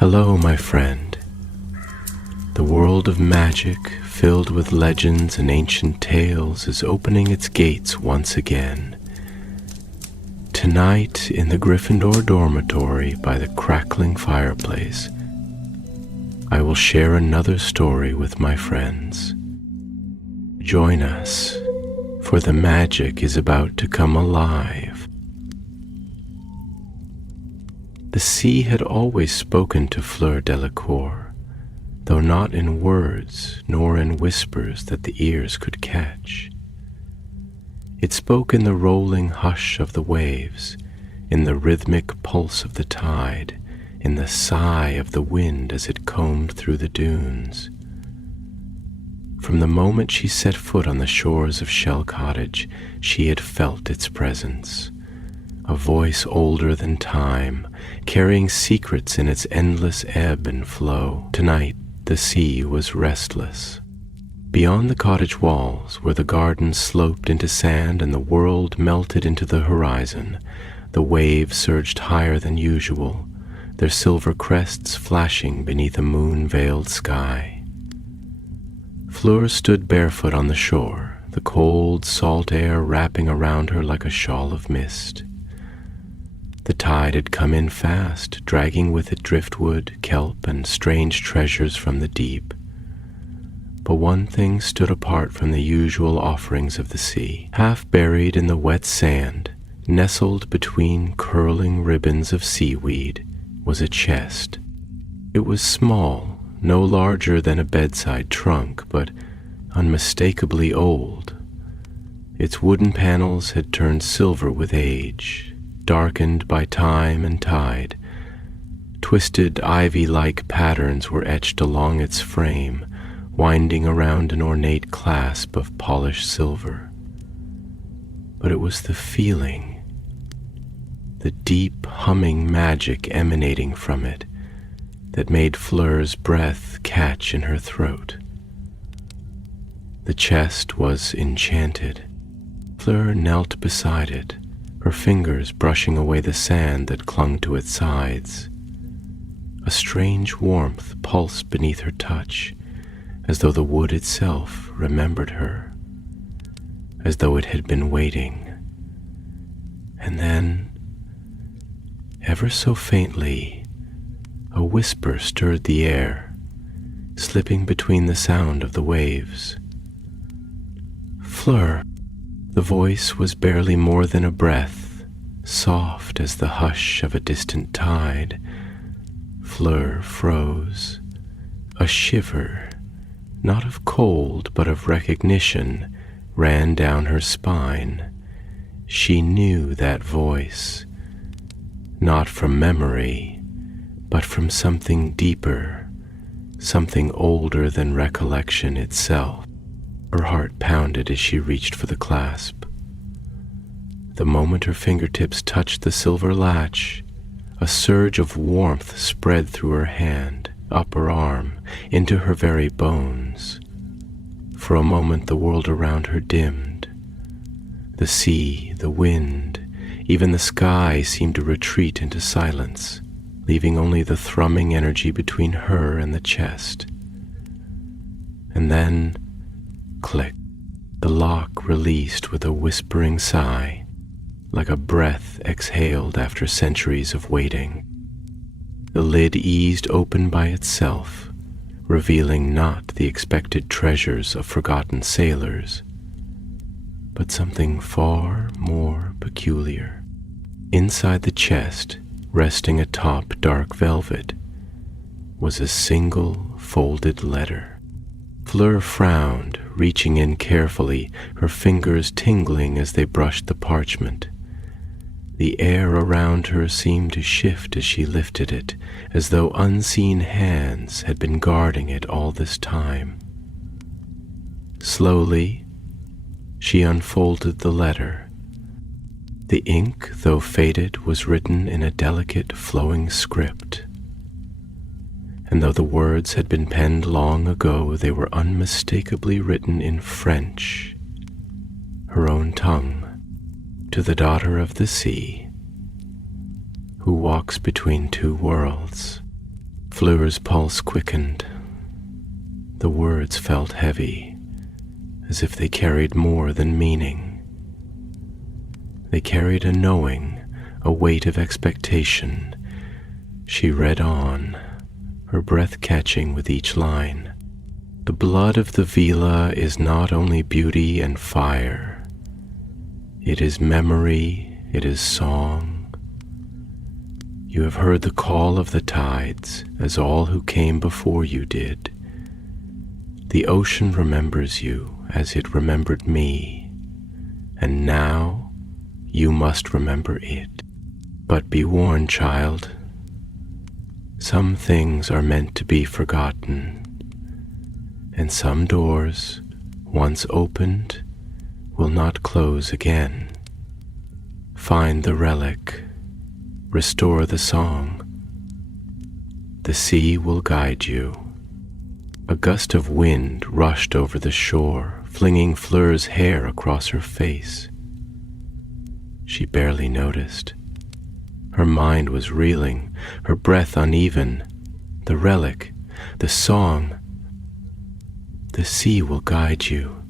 Hello, my friend. The world of magic, filled with legends and ancient tales, is opening its gates once again. Tonight, in the Gryffindor dormitory by the crackling fireplace, I will share another story with my friends. Join us, for the magic is about to come alive. The sea had always spoken to Fleur Delacour, though not in words nor in whispers that the ears could catch. It spoke in the rolling hush of the waves, in the rhythmic pulse of the tide, in the sigh of the wind as it combed through the dunes. From the moment she set foot on the shores of Shell Cottage, she had felt its presence. A voice older than time, carrying secrets in its endless ebb and flow. Tonight, the sea was restless. Beyond the cottage walls, where the garden sloped into sand and the world melted into the horizon, the waves surged higher than usual, their silver crests flashing beneath a moon-veiled sky. Fleur stood barefoot on the shore, the cold, salt air wrapping around her like a shawl of mist. The tide had come in fast, dragging with it driftwood, kelp, and strange treasures from the deep. But one thing stood apart from the usual offerings of the sea. Half buried in the wet sand, nestled between curling ribbons of seaweed, was a chest. It was small, no larger than a bedside trunk, but unmistakably old. Its wooden panels had turned silver with age, darkened by time and tide. Twisted ivy-like patterns were etched along its frame, winding around an ornate clasp of polished silver. But it was the feeling, the deep humming magic emanating from it, that made Fleur's breath catch in her throat. The chest was enchanted. Fleur knelt beside it, her fingers brushing away the sand that clung to its sides. A strange warmth pulsed beneath her touch, as though the wood itself remembered her, as though it had been waiting. And then, ever so faintly, a whisper stirred the air, slipping between the sound of the waves. "Fleur." The voice was barely more than a breath, soft as the hush of a distant tide. Fleur froze. A shiver, not of cold but of recognition, ran down her spine. She knew that voice, not from memory, but from something deeper, something older than recollection itself. Her heart pounded as she reached for the clasp. The moment her fingertips touched the silver latch, a surge of warmth spread through her hand, up her arm, into her very bones. For a moment the world around her dimmed. The sea, the wind, even the sky seemed to retreat into silence, leaving only the thrumming energy between her and the chest. And then, click, the lock released with a whispering sigh, like a breath exhaled after centuries of waiting. The lid eased open by itself, revealing not the expected treasures of forgotten sailors, but something far more peculiar. Inside the chest, resting atop dark velvet, was a single folded letter. Fleur frowned, reaching in carefully, her fingers tingling as they brushed the parchment. The air around her seemed to shift as she lifted it, as though unseen hands had been guarding it all this time. Slowly, she unfolded the letter. The ink, though faded, was written in a delicate, flowing script. And though the words had been penned long ago, they were unmistakably written in French, her own tongue, to the daughter of the sea, who walks between two worlds. Fleur's pulse quickened. The words felt heavy, as if they carried more than meaning. They carried a knowing, a weight of expectation. She read on, her breath catching with each line. The blood of the Vila is not only beauty and fire. It is memory, it is song. You have heard the call of the tides, as all who came before you did. The ocean remembers you as it remembered me, and now you must remember it. But be warned, child. Some things are meant to be forgotten, and some doors, once opened, will not close again. Find the relic, restore the song. The sea will guide you. A gust of wind rushed over the shore, flinging Fleur's hair across her face. She barely noticed. Her mind was reeling, her breath uneven. The relic, the song. The sea will guide you.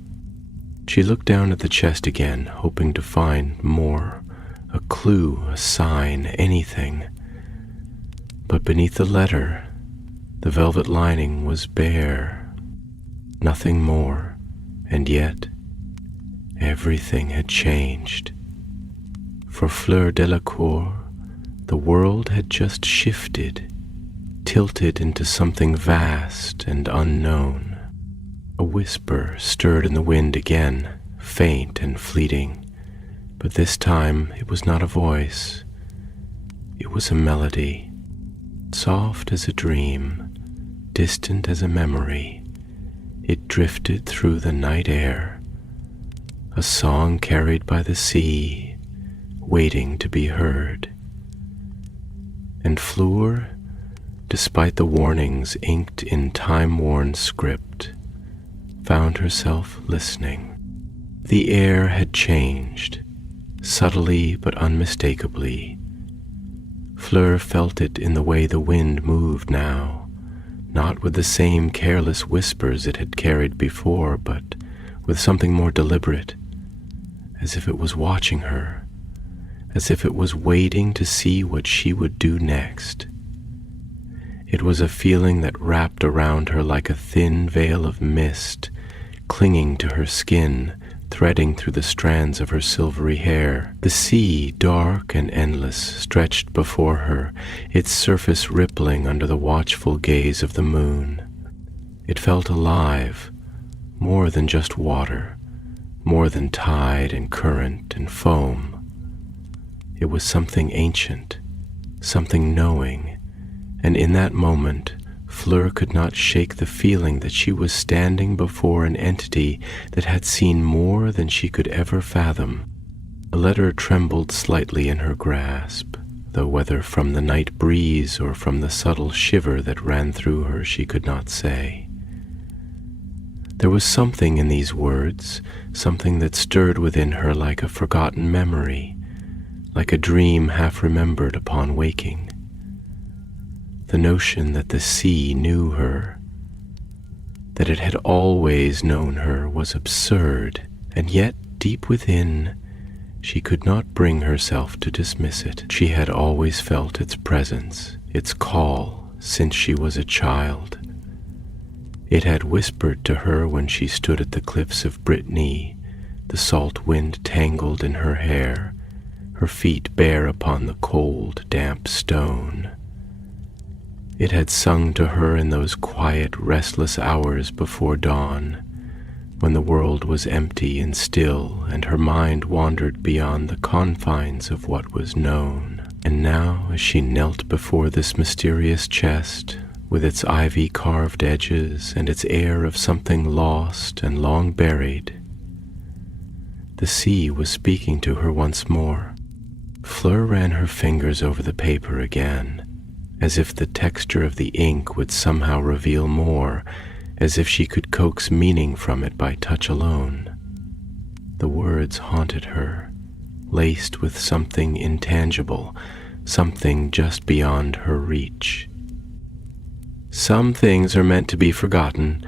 She looked down at the chest again, hoping to find more, a clue, a sign, anything. But beneath the letter, the velvet lining was bare. Nothing more, and yet everything had changed. For Fleur Delacour, the world had just shifted, tilted into something vast and unknown. A whisper stirred in the wind again, faint and fleeting, but this time it was not a voice. It was a melody, soft as a dream, distant as a memory. It drifted through the night air, a song carried by the sea, waiting to be heard. And Fleur, despite the warnings inked in time-worn script, found herself listening. The air had changed, subtly but unmistakably. Fleur felt it in the way the wind moved now, not with the same careless whispers it had carried before, but with something more deliberate, as if it was watching her, as if it was waiting to see what she would do next. It was a feeling that wrapped around her like a thin veil of mist, clinging to her skin, threading through the strands of her silvery hair. The sea, dark and endless, stretched before her, its surface rippling under the watchful gaze of the moon. It felt alive, more than just water, more than tide and current and foam. It was something ancient, something knowing, and in that moment, Fleur could not shake the feeling that she was standing before an entity that had seen more than she could ever fathom. The letter trembled slightly in her grasp, though whether from the night breeze or from the subtle shiver that ran through her she could not say. There was something in these words, something that stirred within her like a forgotten memory, like a dream half remembered upon waking. The notion that the sea knew her, that it had always known her, was absurd, and yet deep within, she could not bring herself to dismiss it. She had always felt its presence, its call, since she was a child. It had whispered to her when she stood at the cliffs of Brittany, the salt wind tangled in her hair, her feet bare upon the cold, damp stone. It had sung to her in those quiet, restless hours before dawn, when the world was empty and still, and her mind wandered beyond the confines of what was known. And now, as she knelt before this mysterious chest, with its ivy-carved edges and its air of something lost and long buried, the sea was speaking to her once more. Fleur ran her fingers over the paper again, as if the texture of the ink would somehow reveal more, as if she could coax meaning from it by touch alone. The words haunted her, laced with something intangible, something just beyond her reach. Some things are meant to be forgotten,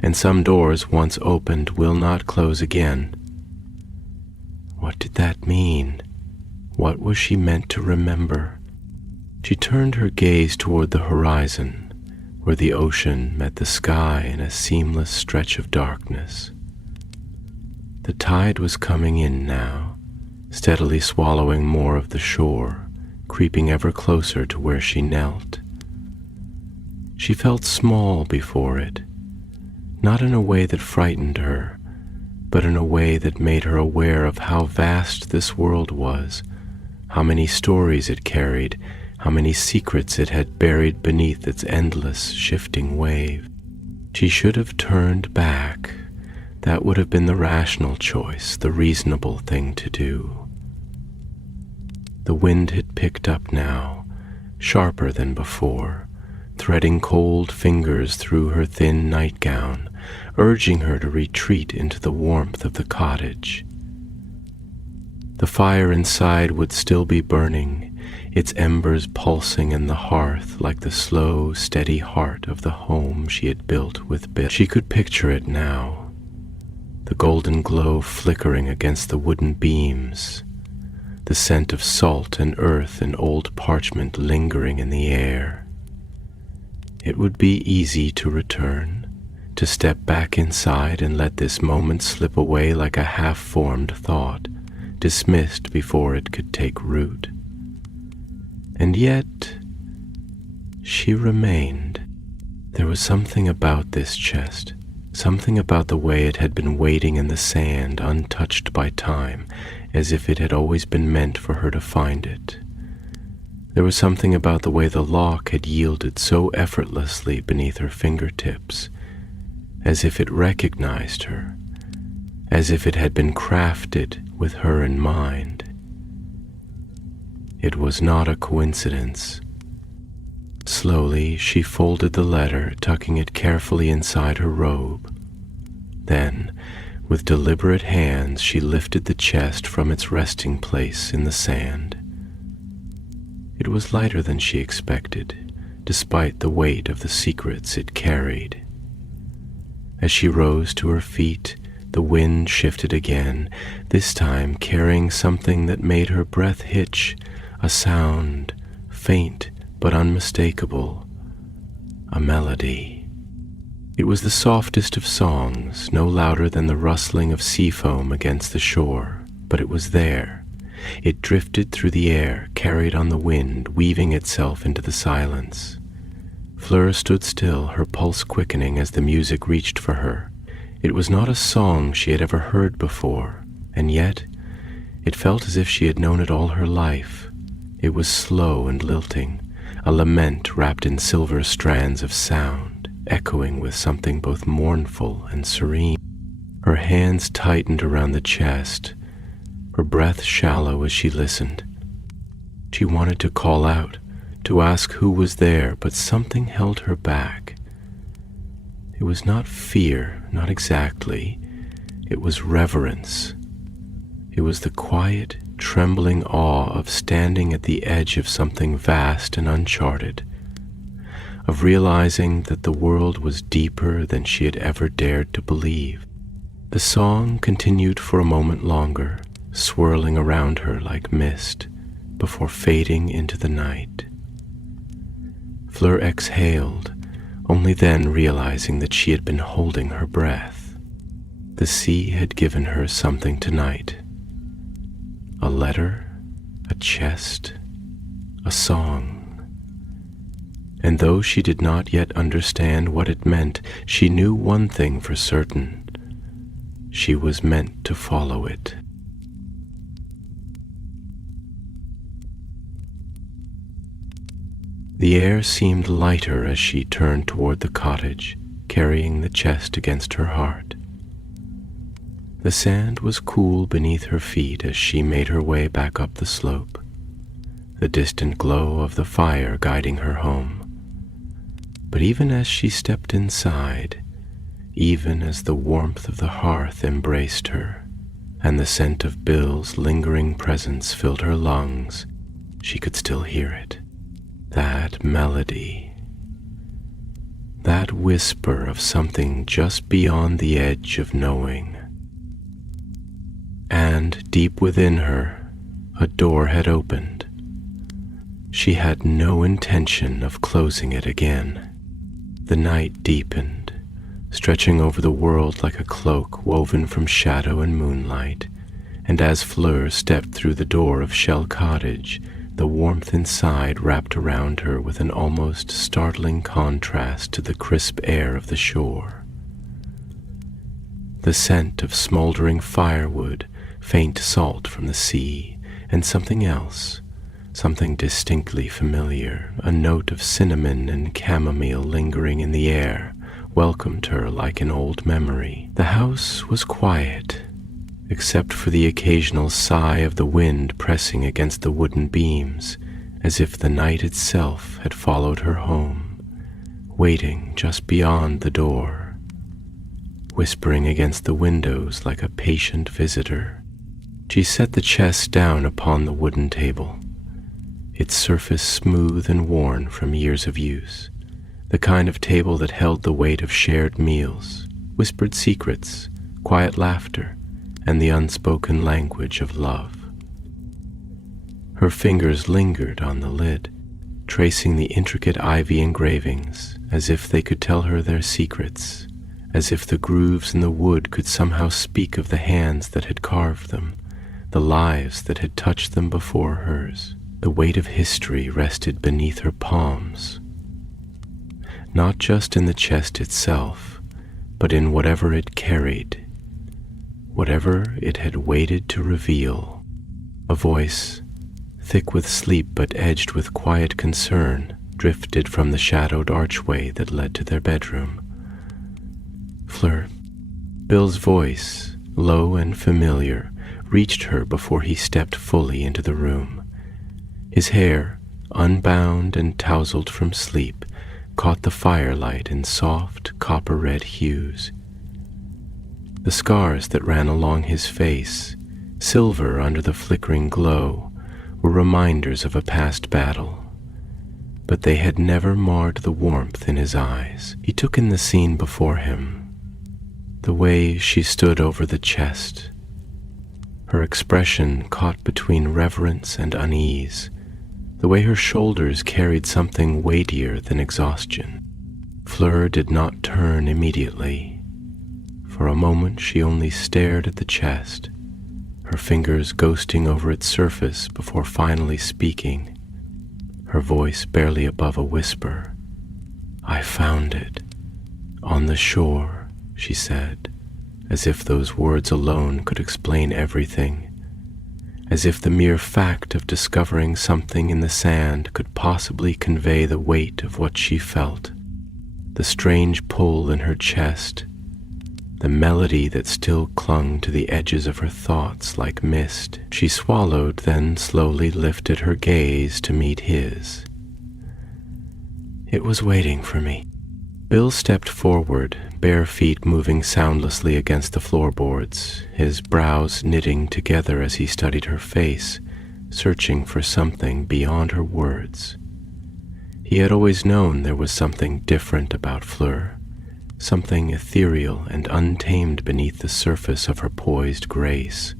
and some doors once opened will not close again. What did that mean? What was she meant to remember? She turned her gaze toward the horizon, where the ocean met the sky in a seamless stretch of darkness. The tide was coming in now, steadily swallowing more of the shore, creeping ever closer to where she knelt. She felt small before it, not in a way that frightened her, but in a way that made her aware of how vast this world was, how many stories it carried, how many secrets it had buried beneath its endless, shifting wave. She should have turned back. That would have been the rational choice, the reasonable thing to do. The wind had picked up now, sharper than before, threading cold fingers through her thin nightgown, urging her to retreat into the warmth of the cottage. The fire inside would still be burning, its embers pulsing in the hearth like the slow, steady heart of the home she had built with Bill. She could picture it now, the golden glow flickering against the wooden beams, the scent of salt and earth and old parchment lingering in the air. It would be easy to return, to step back inside and let this moment slip away like a half-formed thought, dismissed before it could take root. And yet, she remained. There was something about this chest, something about the way it had been waiting in the sand, untouched by time, as if it had always been meant for her to find it. There was something about the way the lock had yielded so effortlessly beneath her fingertips, as if it recognized her, as if it had been crafted with her in mind. It was not a coincidence. Slowly, she folded the letter, tucking it carefully inside her robe. Then, with deliberate hands, she lifted the chest from its resting place in the sand. It was lighter than she expected, despite the weight of the secrets it carried. As she rose to her feet, the wind shifted again, this time carrying something that made her breath hitch, a sound, faint but unmistakable, a melody. It was the softest of songs, no louder than the rustling of sea foam against the shore, but it was there. It drifted through the air, carried on the wind, weaving itself into the silence. Fleur stood still, her pulse quickening as the music reached for her. It was not a song she had ever heard before, and yet it felt as if she had known it all her life. It was slow and lilting, a lament wrapped in silver strands of sound, echoing with something both mournful and serene. Her hands tightened around the chest, her breath shallow as she listened. She wanted to call out, to ask who was there, but something held her back. It was not fear, not exactly. It was reverence. It was the quiet, trembling awe of standing at the edge of something vast and uncharted, of realizing that the world was deeper than she had ever dared to believe. The song continued for a moment longer, swirling around her like mist, before fading into the night. Fleur exhaled, only then realizing that she had been holding her breath. The sea had given her something tonight. A letter, a chest, a song. And though she did not yet understand what it meant, she knew one thing for certain. She was meant to follow it. The air seemed lighter as she turned toward the cottage, carrying the chest against her heart. The sand was cool beneath her feet as she made her way back up the slope, the distant glow of the fire guiding her home. But even as she stepped inside, even as the warmth of the hearth embraced her, and the scent of Bill's lingering presence filled her lungs, she could still hear it. That melody. that whisper of something just beyond the edge of knowing. And deep within her, a door had opened. She had no intention of closing it again. The night deepened, stretching over the world like a cloak woven from shadow and moonlight, and as Fleur stepped through the door of Shell Cottage, the warmth inside wrapped around her with an almost startling contrast to the crisp air of the shore. The scent of smoldering firewood, faint salt from the sea, and something else, something distinctly familiar, a note of cinnamon and chamomile lingering in the air, welcomed her like an old memory. The house was quiet, except for the occasional sigh of the wind pressing against the wooden beams, as if the night itself had followed her home, waiting just beyond the door, whispering against the windows like a patient visitor. She set the chest down upon the wooden table, its surface smooth and worn from years of use, the kind of table that held the weight of shared meals, whispered secrets, quiet laughter, and the unspoken language of love. Her fingers lingered on the lid, tracing the intricate ivy engravings as if they could tell her their secrets, as if the grooves in the wood could somehow speak of the hands that had carved them, the lives that had touched them before hers. The weight of history rested beneath her palms, not just in the chest itself, but in whatever it carried, whatever it had waited to reveal. A voice, thick with sleep but edged with quiet concern, drifted from the shadowed archway that led to their bedroom. Fleur. Bill's voice, low and familiar, reached her before he stepped fully into the room. His hair, unbound and tousled from sleep, caught the firelight in soft, copper-red hues. The scars that ran along his face, silver under the flickering glow, were reminders of a past battle, but they had never marred the warmth in his eyes. He took in the scene before him, the way she stood over the chest, her expression caught between reverence and unease, the way her shoulders carried something weightier than exhaustion. Fleur did not turn immediately. For a moment she only stared at the chest, her fingers ghosting over its surface before finally speaking, her voice barely above a whisper. "I found it. On the shore," she said, as if those words alone could explain everything, as if the mere fact of discovering something in the sand could possibly convey the weight of what she felt, the strange pull in her chest, the melody that still clung to the edges of her thoughts like mist. She swallowed, then slowly lifted her gaze to meet his. "It was waiting for me." Bill stepped forward, bare feet moving soundlessly against the floorboards, his brows knitting together as he studied her face, searching for something beyond her words. He had always known there was something different about Fleur, something ethereal and untamed beneath the surface of her poised grace.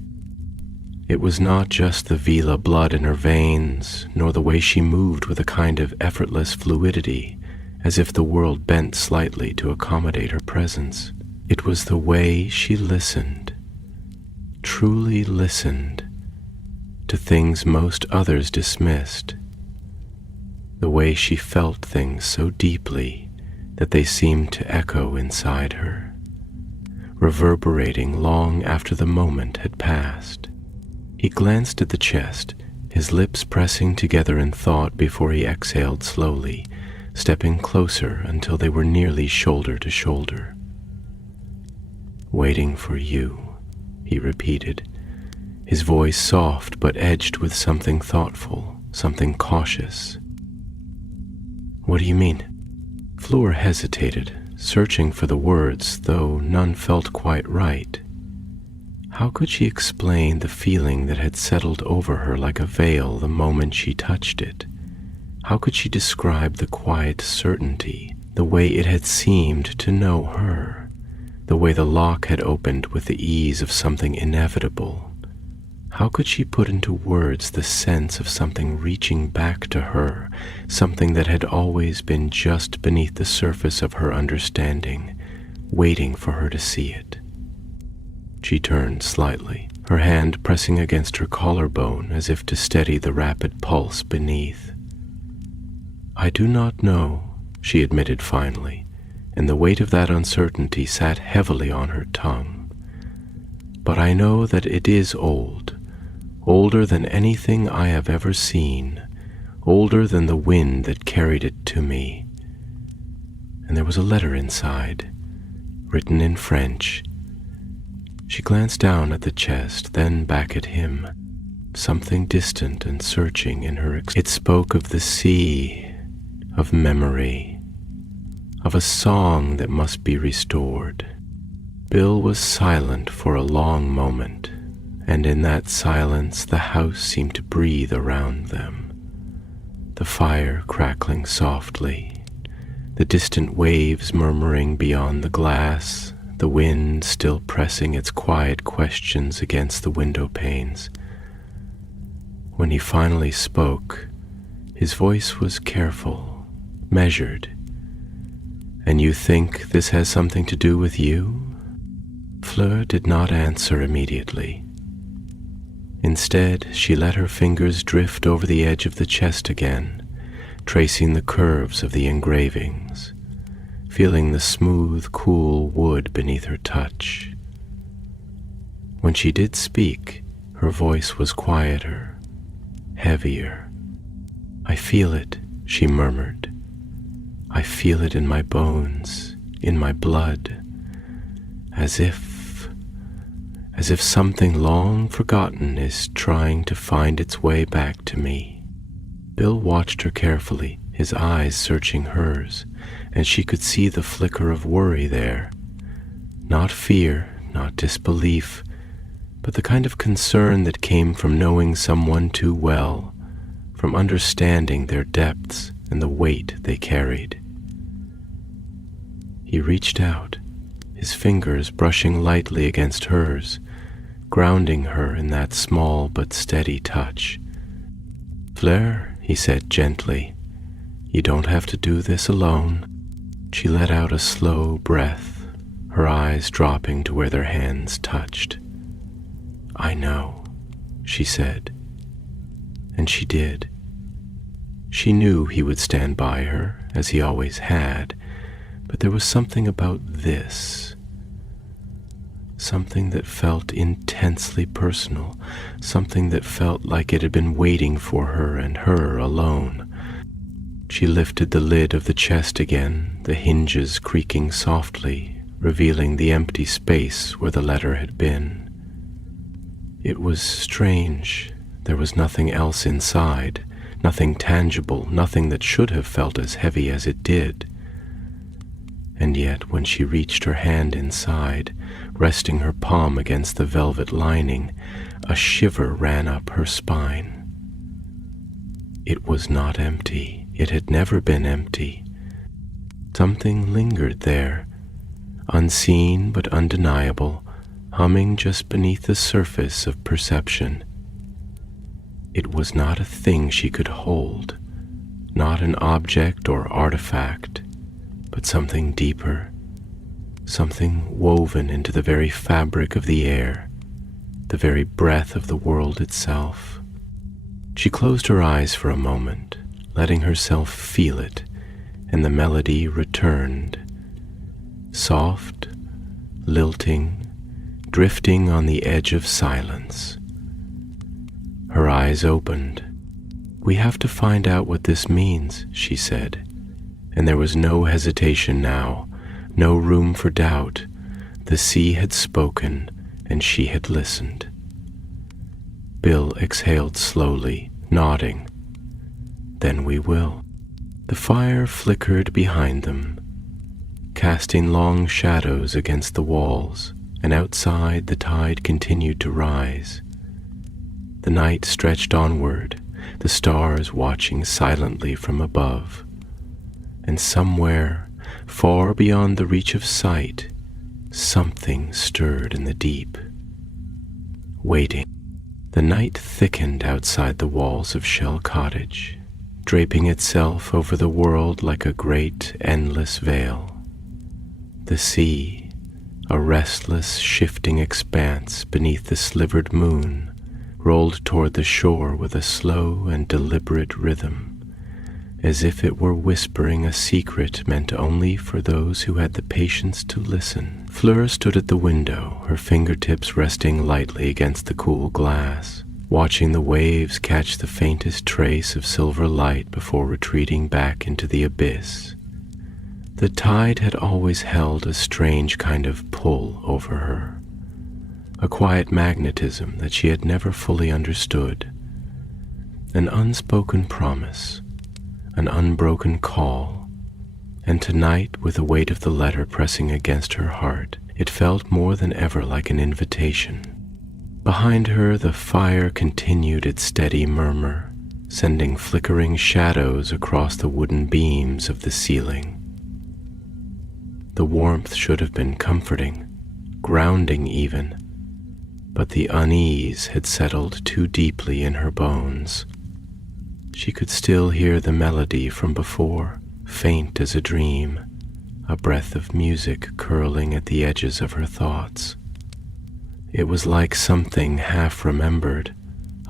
It was not just the Vila blood in her veins, nor the way she moved with a kind of effortless fluidity, as if the world bent slightly to accommodate her presence. It was the way she listened, truly listened, to things most others dismissed, the way she felt things so deeply that they seemed to echo inside her, reverberating long after the moment had passed. He glanced at the chest, his lips pressing together in thought before he exhaled slowly, stepping closer until they were nearly shoulder to shoulder. "Waiting for you," he repeated, his voice soft but edged with something thoughtful, something cautious. "What do you mean?" Fleur hesitated, searching for the words, though none felt quite right. How could she explain the feeling that had settled over her like a veil the moment she touched it? How could she describe the quiet certainty, the way it had seemed to know her, the way the lock had opened with the ease of something inevitable. How could she put into words the sense of something reaching back to her, something that had always been just beneath the surface of her understanding, waiting for her to see it? She turned slightly, her hand pressing against her collarbone as if to steady the rapid pulse beneath. "I do not know," she admitted finally, and the weight of that uncertainty sat heavily on her tongue. "But I know that it is old, older than anything I have ever seen, older than the wind that carried it to me." And there was a letter inside, written in French. She glanced down at the chest, then back at him, something distant and searching in her. It spoke of the sea, of memory, of a song that must be restored. Bill was silent for a long moment, and in that silence the house seemed to breathe around them, the fire crackling softly, the distant waves murmuring beyond the glass, the wind still pressing its quiet questions against the window panes. When he finally spoke, his voice was careful, measured. "And you think this has something to do with you?" Fleur did not answer immediately. Instead, she let her fingers drift over the edge of the chest again, tracing the curves of the engravings, feeling the smooth, cool wood beneath her touch. When she did speak, her voice was quieter, heavier. "I feel it," she murmured. "I feel it in my bones, in my blood, as if something long forgotten is trying to find its way back to me." Bill watched her carefully, his eyes searching hers, and she could see the flicker of worry there. Not fear, not disbelief, but the kind of concern that came from knowing someone too well, from understanding their depths and the weight they carried. He reached out, his fingers brushing lightly against hers, grounding her in that small but steady touch. "Fleur," he said gently, "you don't have to do this alone." She let out a slow breath, her eyes dropping to where their hands touched. "I know," she said. And she did. She knew he would stand by her, as he always had, but there was something about this, something that felt intensely personal, something that felt like it had been waiting for her and her alone. She lifted the lid of the chest again, the hinges creaking softly, revealing the empty space where the letter had been. It was strange. There was nothing else inside, nothing tangible, nothing that should have felt as heavy as it did. And yet, when she reached her hand inside, resting her palm against the velvet lining, a shiver ran up her spine. It was not empty. It had never been empty. Something lingered there, unseen but undeniable, humming just beneath the surface of perception. It was not a thing she could hold, not an object or artifact, but something deeper, something woven into the very fabric of the air, the very breath of the world itself. She closed her eyes for a moment, letting herself feel it, and the melody returned, soft, lilting, drifting on the edge of silence. Her eyes opened. "We have to find out what this means," she said, and there was no hesitation now, no room for doubt. The sea had spoken, and she had listened. Bill exhaled slowly, nodding. "Then we will." The fire flickered behind them, casting long shadows against the walls, and outside the tide continued to rise. The night stretched onward, the stars watching silently from above, and somewhere, Far beyond the reach of sight, something stirred in the deep, waiting. The night thickened outside the walls of Shell Cottage, draping itself over the world like a great, endless veil. The sea, a restless, shifting expanse beneath the slivered moon, rolled toward the shore with a slow and deliberate rhythm, as if it were whispering a secret meant only for those who had the patience to listen. Fleur stood at the window, her fingertips resting lightly against the cool glass, watching the waves catch the faintest trace of silver light before retreating back into the abyss. The tide had always held a strange kind of pull over her, a quiet magnetism that she had never fully understood, an unspoken promise, an unbroken call, and tonight, with the weight of the letter pressing against her heart, it felt more than ever like an invitation. Behind her, the fire continued its steady murmur, sending flickering shadows across the wooden beams of the ceiling. The warmth should have been comforting, grounding even, but the unease had settled too deeply in her bones. She could still hear the melody from before, faint as a dream, a breath of music curling at the edges of her thoughts. It was like something half remembered,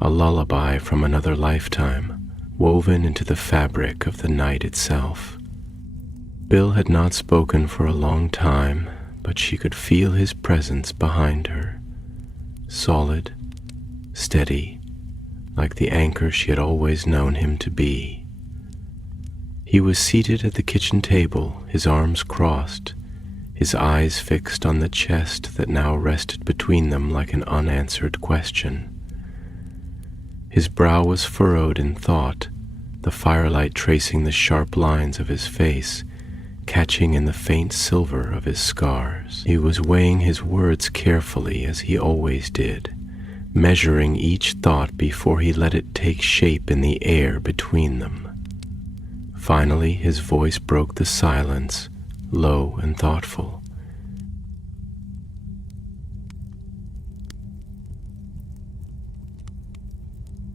a lullaby from another lifetime, woven into the fabric of the night itself. Bill had not spoken for a long time, but she could feel his presence behind her, solid, steady, like the anchor she had always known him to be. He was seated at the kitchen table, his arms crossed, his eyes fixed on the chest that now rested between them like an unanswered question. His brow was furrowed in thought, the firelight tracing the sharp lines of his face, catching in the faint silver of his scars. He was weighing his words carefully as he always did, measuring each thought before he let it take shape in the air between them. Finally, his voice broke the silence, low and thoughtful.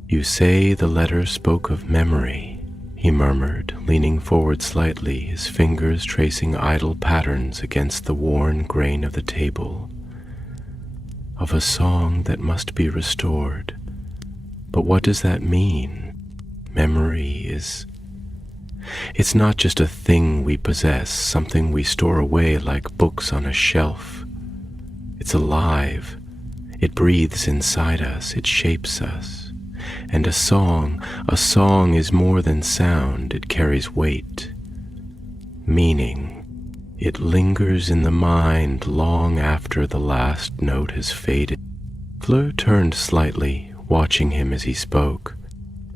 "You say the letter spoke of memory," he murmured, leaning forward slightly, his fingers tracing idle patterns against the worn grain of the table. "Of a song that must be restored. But what does that mean? Memory is... It's not just a thing we possess, something we store away like books on a shelf. It's alive. It breathes inside us. It shapes us. And a song is more than sound. It carries weight, meaning. It lingers in the mind long after the last note has faded." Fleur turned slightly, watching him as he spoke,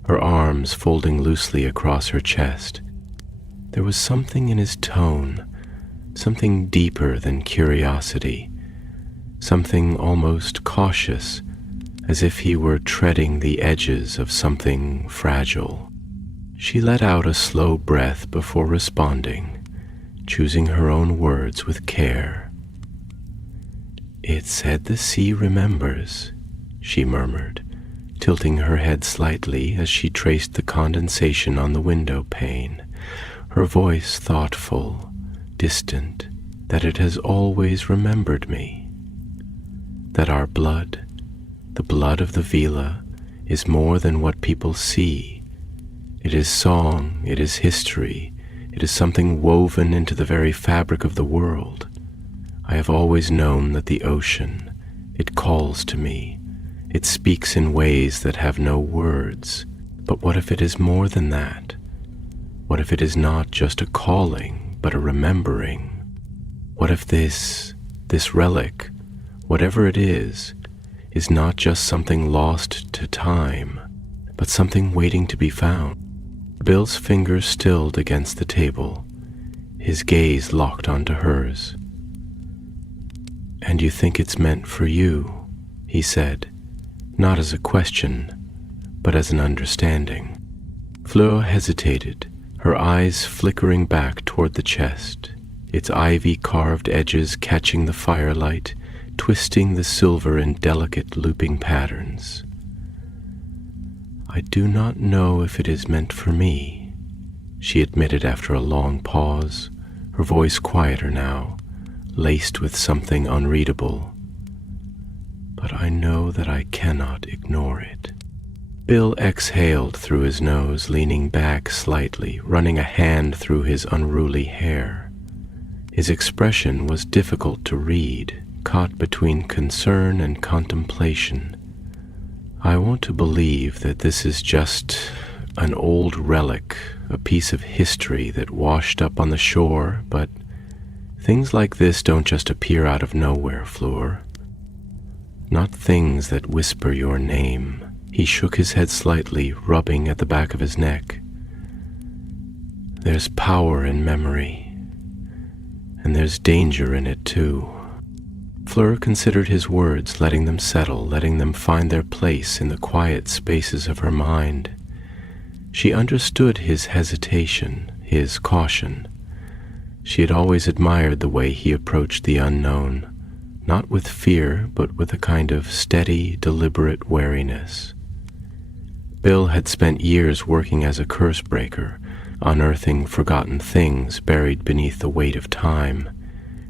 her arms folding loosely across her chest. There was something in his tone, something deeper than curiosity, something almost cautious, as if he were treading the edges of something fragile. She let out a slow breath before responding, choosing her own words with care. "It said the sea remembers," she murmured, tilting her head slightly as she traced the condensation on the window pane, her voice thoughtful, distant, "that it has always remembered me. That our blood, the blood of the Vila, is more than what people see. It is song, it is history, it is something woven into the very fabric of the world. I have always known that the ocean, it calls to me, it speaks in ways that have no words. But what if it is more than that? What if it is not just a calling, but a remembering? What if this relic, whatever it is not just something lost to time, but something waiting to be found?" Bill's fingers stilled against the table, his gaze locked onto hers. "And you think it's meant for you?" he said, not as a question, but as an understanding. Fleur hesitated, her eyes flickering back toward the chest. its ivy-carved edges catching the firelight, twisting the silver in delicate looping patterns. "I do not know if it is meant for me," she admitted after a long pause, her voice quieter now, laced with something unreadable. "But I know that I cannot ignore it." Bill exhaled through his nose, leaning back slightly, running a hand through his unruly hair. His expression was difficult to read, caught between concern and contemplation. "I want to believe that this is just an old relic, a piece of history that washed up on the shore, but things like this don't just appear out of nowhere, Fleur. Not things that whisper your name." He shook his head slightly, rubbing at the back of his neck. "There's power in memory, and there's danger in it too." Fleur considered his words, letting them settle, letting them find their place in the quiet spaces of her mind. She understood his hesitation, his caution. She had always admired the way he approached the unknown, not with fear, but with a kind of steady, deliberate wariness. Bill had spent years working as a curse breaker, unearthing forgotten things buried beneath the weight of time,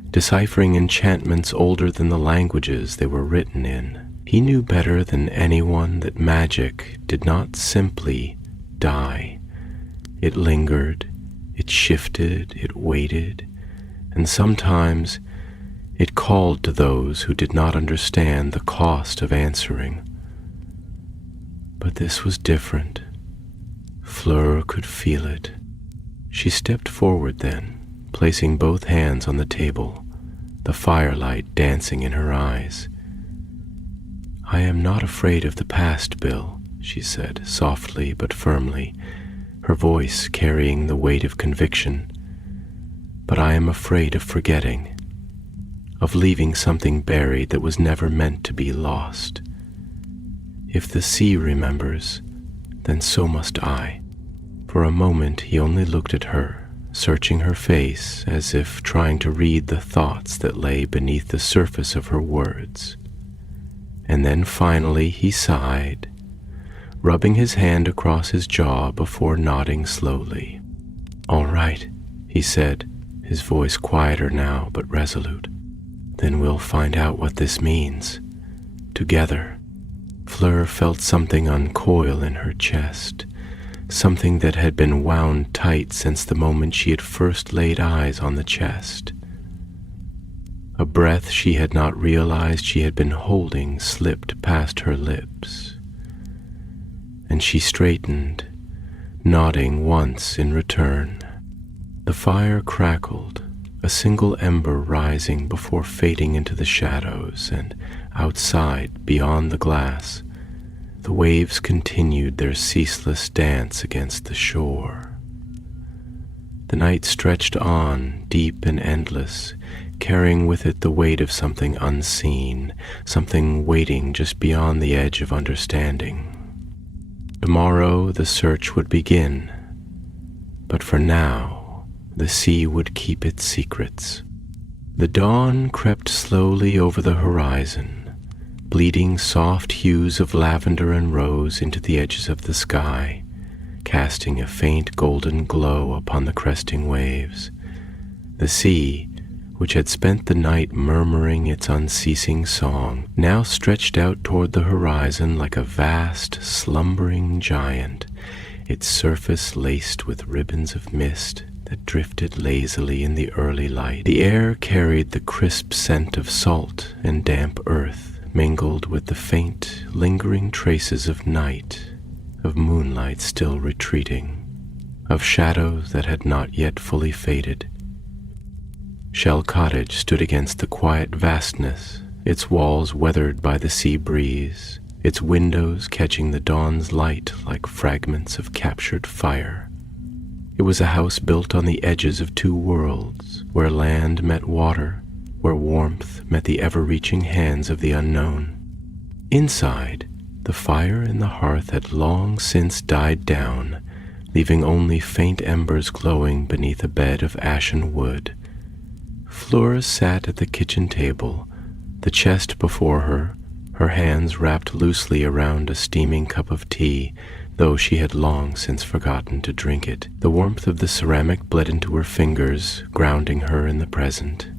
deciphering enchantments older than the languages they were written in. He knew better than anyone that magic did not simply die. It lingered, it shifted, it waited, and sometimes it called to those who did not understand the cost of answering. But this was different. Fleur could feel it. She stepped forward then, placing both hands on the table, the firelight dancing in her eyes. "I am not afraid of the past, Bill," she said, softly but firmly, her voice carrying the weight of conviction. "But I am afraid of forgetting, of leaving something buried that was never meant to be lost. If the sea remembers, then so must I." For a moment he only looked at her, searching her face as if trying to read the thoughts that lay beneath the surface of her words. And then finally he sighed, rubbing his hand across his jaw before nodding slowly. "All right," he said, his voice quieter now but resolute. "Then we'll find out what this means, together." Fleur felt something uncoil in her chest, something that had been wound tight since the moment she had first laid eyes on the chest. A breath she had not realized she had been holding slipped past her lips, and she straightened, nodding once in return. The fire crackled, a single ember rising before fading into the shadows, and outside, beyond the glass, the waves continued their ceaseless dance against the shore. The night stretched on, deep and endless, carrying with it the weight of something unseen, something waiting just beyond the edge of understanding. Tomorrow the search would begin, but for now, the sea would keep its secrets. The dawn crept slowly over the horizon, bleeding soft hues of lavender and rose into the edges of the sky, casting a faint golden glow upon the cresting waves. The sea, which had spent the night murmuring its unceasing song, now stretched out toward the horizon like a vast, slumbering giant, its surface laced with ribbons of mist that drifted lazily in the early light. The air carried the crisp scent of salt and damp earth, mingled with the faint, lingering traces of night, of moonlight still retreating, of shadows that had not yet fully faded. Shell Cottage stood against the quiet vastness, its walls weathered by the sea breeze, its windows catching the dawn's light like fragments of captured fire. It was a house built on the edges of two worlds, where land met water, where warmth met the ever-reaching hands of the unknown. Inside, the fire in the hearth had long since died down, leaving only faint embers glowing beneath a bed of ashen wood, Fleur sat at the kitchen table, the chest before her, her hands wrapped loosely around a steaming cup of tea, though she had long since forgotten to drink it. The warmth of the ceramic bled into her fingers, grounding her in the present.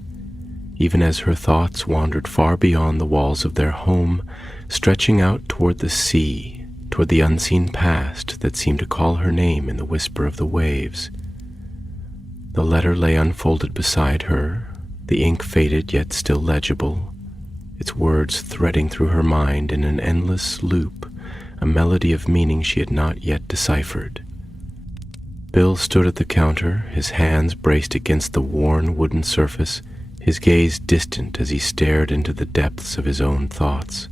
Even as her thoughts wandered far beyond the walls of their home, stretching out toward the sea, toward the unseen past that seemed to call her name in the whisper of the waves. The letter lay unfolded beside her, the ink faded yet still legible, its words threading through her mind in an endless loop, a melody of meaning she had not yet deciphered. Bill stood at the counter, his hands braced against the worn wooden surface, his gaze distant as he stared into the depths of his own thoughts.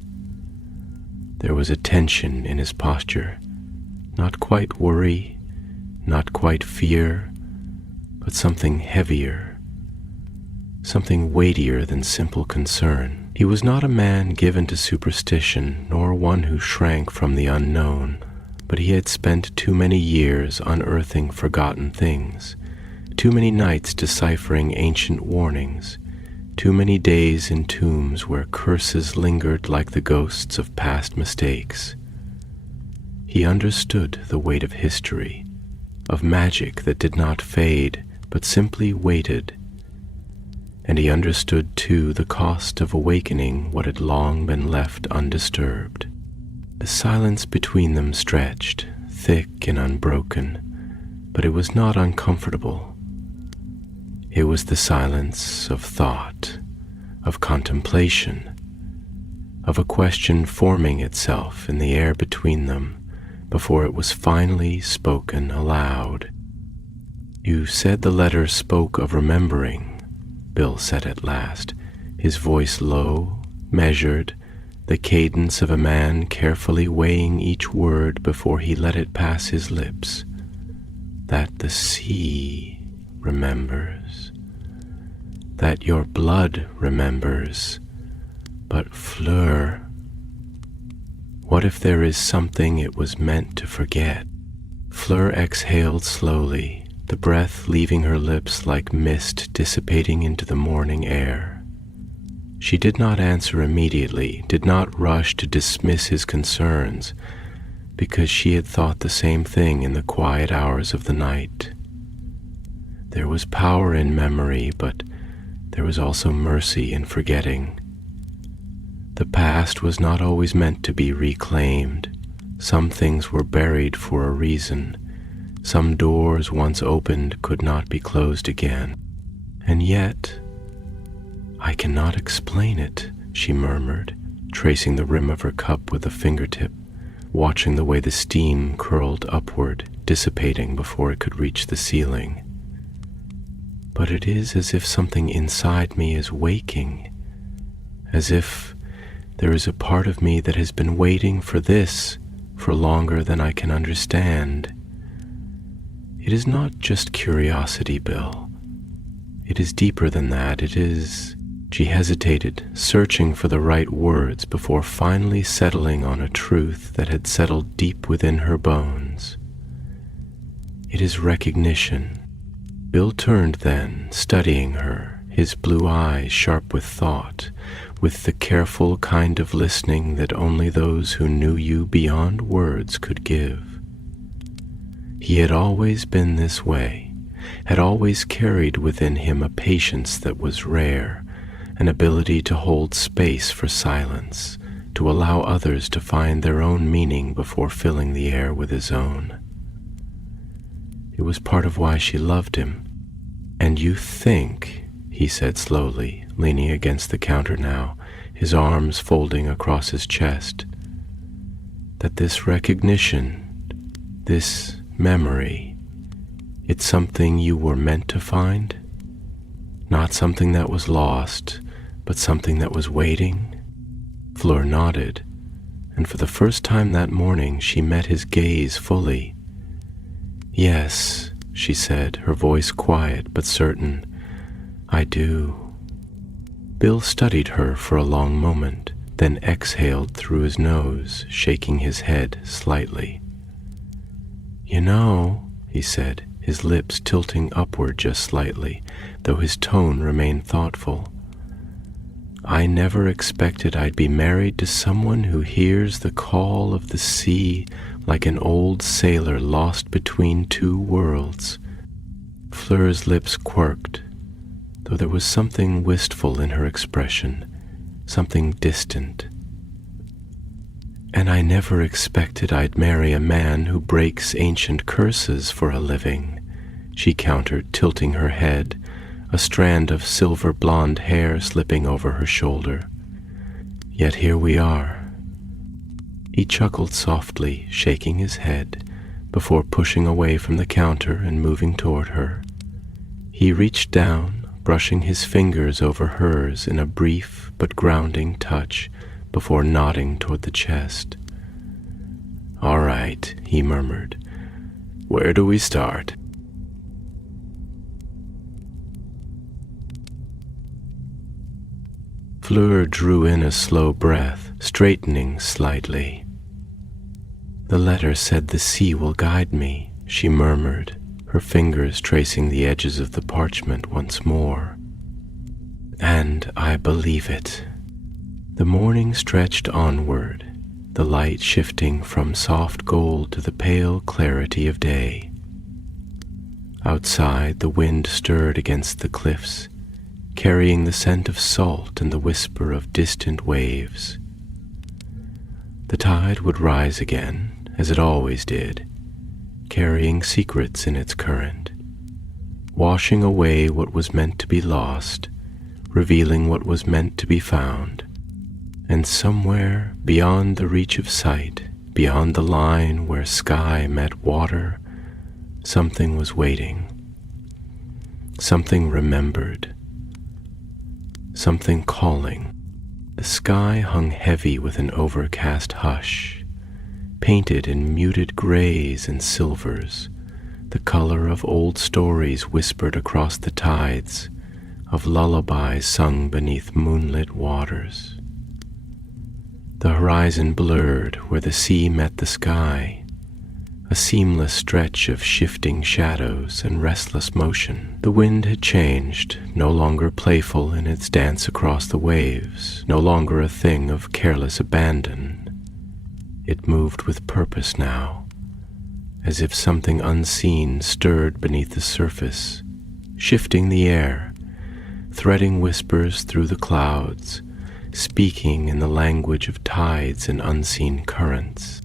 There was a tension in his posture, not quite worry, not quite fear, but something heavier, something weightier than simple concern. He was not a man given to superstition, nor one who shrank from the unknown, but he had spent too many years unearthing forgotten things, too many nights deciphering ancient warnings, too many days in tombs where curses lingered like the ghosts of past mistakes. He understood the weight of history, of magic that did not fade, but simply waited. And he understood, too, the cost of awakening what had long been left undisturbed. The silence between them stretched, thick and unbroken, but it was not uncomfortable. It was the silence of thought, of contemplation, of a question forming itself in the air between them before it was finally spoken aloud. "You said the letter spoke of remembering," Bill said at last, his voice low, measured, the cadence of a man carefully weighing each word before he let it pass his lips. "That the sea remembers, that your blood remembers, but Fleur, what if there is something it was meant to forget?" Fleur exhaled slowly, the breath leaving her lips like mist dissipating into the morning air. She did not answer immediately, did not rush to dismiss his concerns, because she had thought the same thing in the quiet hours of the night. There was power in memory, but there was also mercy in forgetting. The past was not always meant to be reclaimed. Some things were buried for a reason. Some doors once opened could not be closed again. And yet, "I cannot explain it," she murmured, tracing the rim of her cup with a fingertip, watching the way the steam curled upward, dissipating before it could reach the ceiling. "But it is as if something inside me is waking, as if there is a part of me that has been waiting for this for longer than I can understand. It is not just curiosity, Bill. It is deeper than that. It is..." She hesitated, searching for the right words before finally settling on a truth that had settled deep within her bones. "It is recognition." Bill turned then, studying her, his blue eyes sharp with thought, with the careful kind of listening that only those who knew you beyond words could give. He had always been this way, had always carried within him a patience that was rare, an ability to hold space for silence, to allow others to find their own meaning before filling the air with his own. It was part of why she loved him. "And you think," he said slowly, leaning against the counter now, his arms folding across his chest, "that this recognition, this memory, it's something you were meant to find? Not something that was lost, but something that was waiting?" Fleur nodded, and for the first time that morning she met his gaze fully. "Yes," she said, her voice quiet but certain, "I do." Bill studied her for a long moment, then exhaled through his nose, shaking his head slightly. "You know," he said, his lips tilting upward just slightly, though his tone remained thoughtful. I never expected I'd be married to someone who hears the call of the sea like an old sailor lost between two worlds. Fleur's lips quirked, though there was something wistful in her expression, something distant. And I never expected I'd marry a man who breaks ancient curses for a living, she countered, tilting her head, a strand of silver blonde hair slipping over her shoulder. Yet here we are. He chuckled softly, shaking his head, before pushing away from the counter and moving toward her. He reached down, brushing his fingers over hers in a brief but grounding touch before nodding toward the chest. "All right," he murmured. "Where do we start?" Fleur drew in a slow breath, straightening slightly. "The letter said the sea will guide me," she murmured, her fingers tracing the edges of the parchment once more. "And I believe it." The morning stretched onward, the light shifting from soft gold to the pale clarity of day. Outside, the wind stirred against the cliffs, carrying the scent of salt and the whisper of distant waves. The tide would rise again, as it always did, carrying secrets in its current, washing away what was meant to be lost, revealing what was meant to be found. And somewhere beyond the reach of sight, beyond the line where sky met water, something was waiting. Something remembered. Something calling. The sky hung heavy with an overcast hush, painted in muted grays and silvers, the color of old stories whispered across the tides, of lullabies sung beneath moonlit waters. The horizon blurred where the sea met the sky, a seamless stretch of shifting shadows and restless motion. The wind had changed, no longer playful in its dance across the waves, no longer a thing of careless abandon. It moved with purpose now, as if something unseen stirred beneath the surface, shifting the air, threading whispers through the clouds, speaking in the language of tides and unseen currents.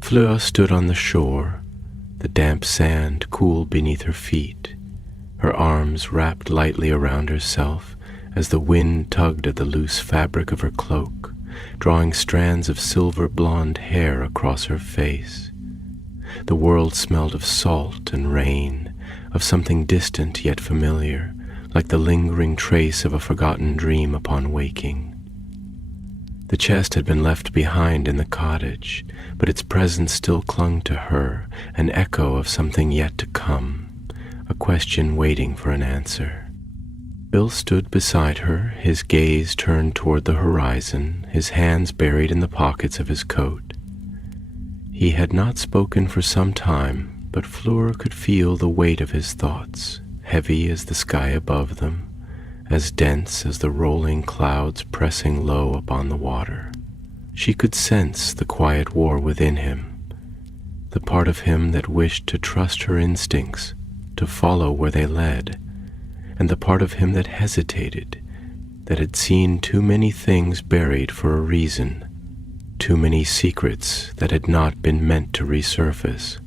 Fleur stood on the shore, the damp sand cool beneath her feet, her arms wrapped lightly around herself as the wind tugged at the loose fabric of her cloak, drawing strands of silver blonde hair across her face. The world smelled of salt and rain, of something distant yet familiar, like the lingering trace of a forgotten dream upon waking. The chest had been left behind in the cottage, but its presence still clung to her, an echo of something yet to come, a question waiting for an answer. Bill stood beside her, his gaze turned toward the horizon, his hands buried in the pockets of his coat. He had not spoken for some time, but Fleur could feel the weight of his thoughts, heavy as the sky above them, as dense as the rolling clouds pressing low upon the water. She could sense the quiet war within him, the part of him that wished to trust her instincts, to follow where they led, and the part of him that hesitated, that had seen too many things buried for a reason, too many secrets that had not been meant to resurface.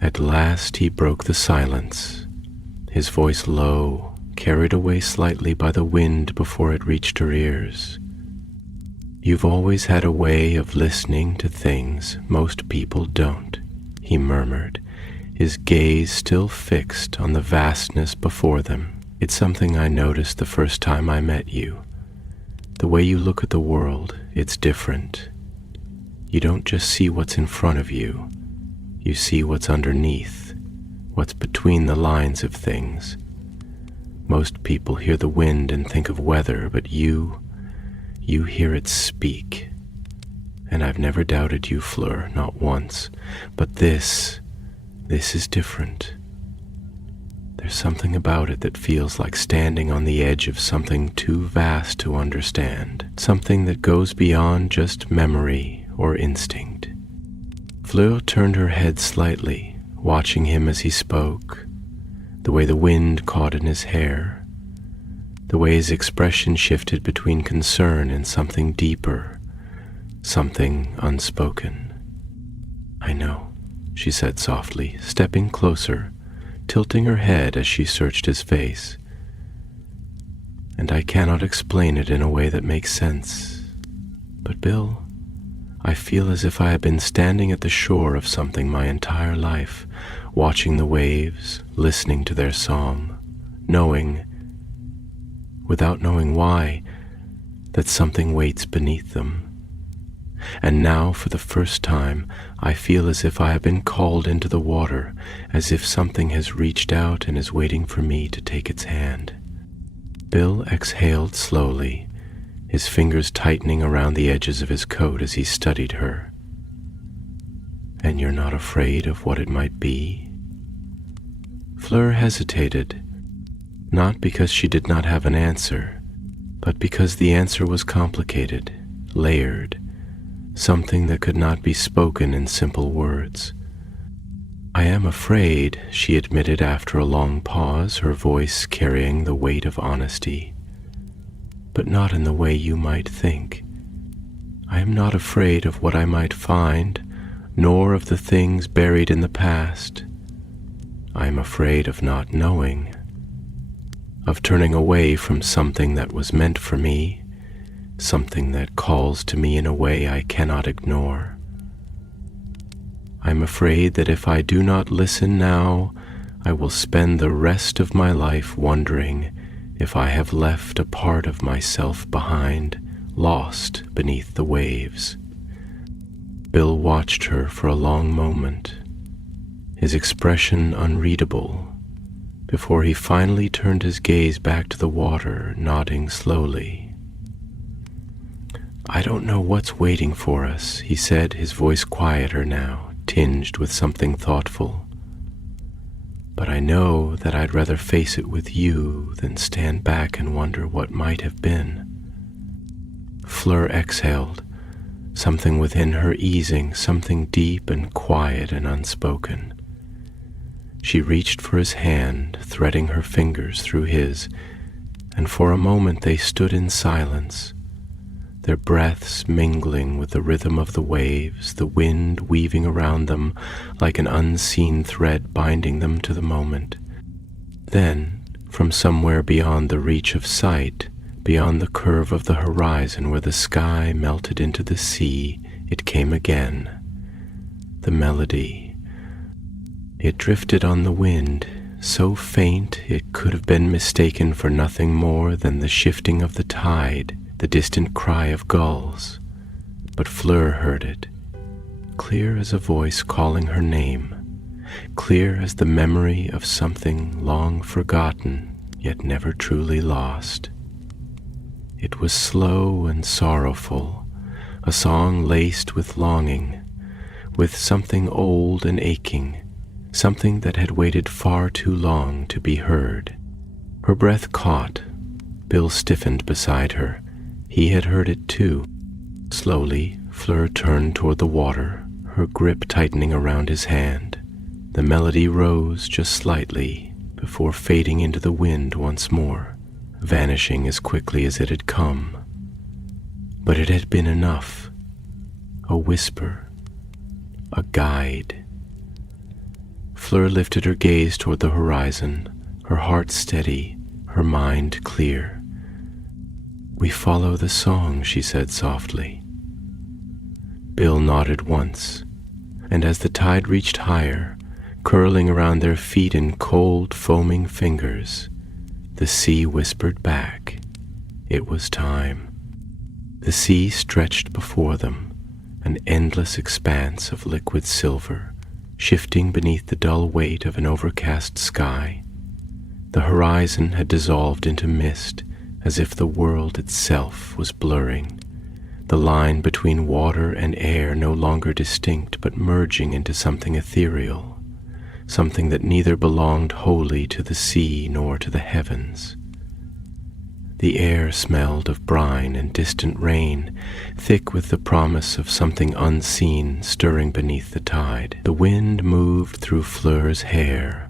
At last he broke the silence, his voice low, carried away slightly by the wind before it reached her ears. "You've always had a way of listening to things most people don't," he murmured, his gaze still fixed on the vastness before them. "It's something I noticed the first time I met you. The way you look at the world, it's different. You don't just see what's in front of you. You see what's underneath, what's between the lines of things. Most people hear the wind and think of weather, but you hear it speak. And I've never doubted you, Fleur, not once. But this is different. There's something about it that feels like standing on the edge of something too vast to understand, something that goes beyond just memory or instinct. Fleur turned her head slightly, watching him as he spoke, the way the wind caught in his hair, the way his expression shifted between concern and something deeper, something unspoken. "I know," she said softly, stepping closer, tilting her head as she searched his face. "And I cannot explain it in a way that makes sense. But Bill, I feel as if I had been standing at the shore of something my entire life, watching the waves, listening to their song, knowing, without knowing why, that something waits beneath them. And now, for the first time, I feel as if I have been called into the water, as if something has reached out and is waiting for me to take its hand." Bill exhaled slowly, his fingers tightening around the edges of his coat as he studied her. "And you're not afraid of what it might be?" Fleur hesitated, not because she did not have an answer, but because the answer was complicated, layered, something that could not be spoken in simple words. "I am afraid," she admitted after a long pause, her voice carrying the weight of honesty, "but not in the way you might think. I am not afraid of what I might find, nor of the things buried in the past. I am afraid of not knowing, of turning away from something that was meant for me, something that calls to me in a way I cannot ignore. I'm afraid that if I do not listen now, I will spend the rest of my life wondering if I have left a part of myself behind, lost beneath the waves." Bill watched her for a long moment, his expression unreadable, before he finally turned his gaze back to the water, nodding slowly. "I don't know what's waiting for us," he said, his voice quieter now, tinged with something thoughtful. "But I know that I'd rather face it with you than stand back and wonder what might have been." Fleur exhaled, something within her easing, something deep and quiet and unspoken. She reached for his hand, threading her fingers through his, and for a moment they stood in silence, their breaths mingling with the rhythm of the waves, the wind weaving around them like an unseen thread binding them to the moment. Then, from somewhere beyond the reach of sight, beyond the curve of the horizon where the sky melted into the sea, it came again. The melody. It drifted on the wind, so faint it could have been mistaken for nothing more than the shifting of the tide, the distant cry of gulls. But Fleur heard it, clear as a voice calling her name, clear as the memory of something long forgotten, yet never truly lost. It was slow and sorrowful, a song laced with longing, with something old and aching, something that had waited far too long to be heard. Her breath caught. Bill stiffened beside her. He had heard it too. Slowly, Fleur turned toward the water, her grip tightening around his hand. The melody rose just slightly before fading into the wind once more, vanishing as quickly as it had come. But it had been enough. A whisper. A guide. Fleur lifted her gaze toward the horizon, her heart steady, her mind clear. "We follow the song," she said softly. Bill nodded once, and as the tide reached higher, curling around their feet in cold, foaming fingers, the sea whispered back. It was time. The sea stretched before them, an endless expanse of liquid silver, shifting beneath the dull weight of an overcast sky. The horizon had dissolved into mist, as if the world itself was blurring, the line between water and air no longer distinct but merging into something ethereal, something that neither belonged wholly to the sea nor to the heavens. The air smelled of brine and distant rain, thick with the promise of something unseen stirring beneath the tide. The wind moved through Fleur's hair,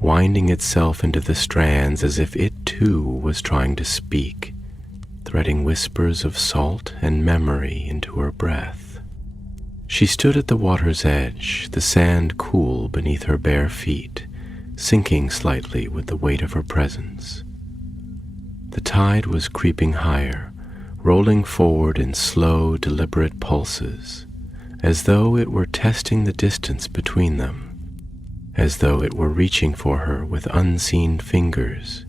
winding itself into the strands as if it too was trying to speak, threading whispers of salt and memory into her breath. She stood at the water's edge, the sand cool beneath her bare feet, sinking slightly with the weight of her presence. The tide was creeping higher, rolling forward in slow, deliberate pulses, as though it were testing the distance between them, as though it were reaching for her with unseen fingers.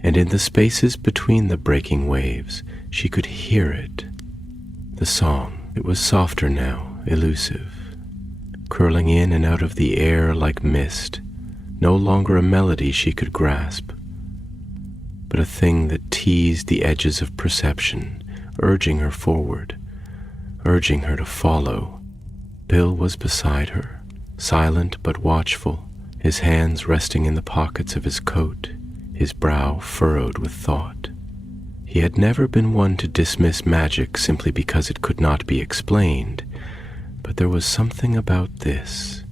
And in the spaces between the breaking waves, she could hear it, the song. It was softer now, elusive, curling in and out of the air like mist, no longer a melody she could grasp, but a thing that teased the edges of perception, urging her forward, urging her to follow. Bill was beside her, silent but watchful, his hands resting in the pockets of his coat, his brow furrowed with thought. He had never been one to dismiss magic simply because it could not be explained, but there was something about this,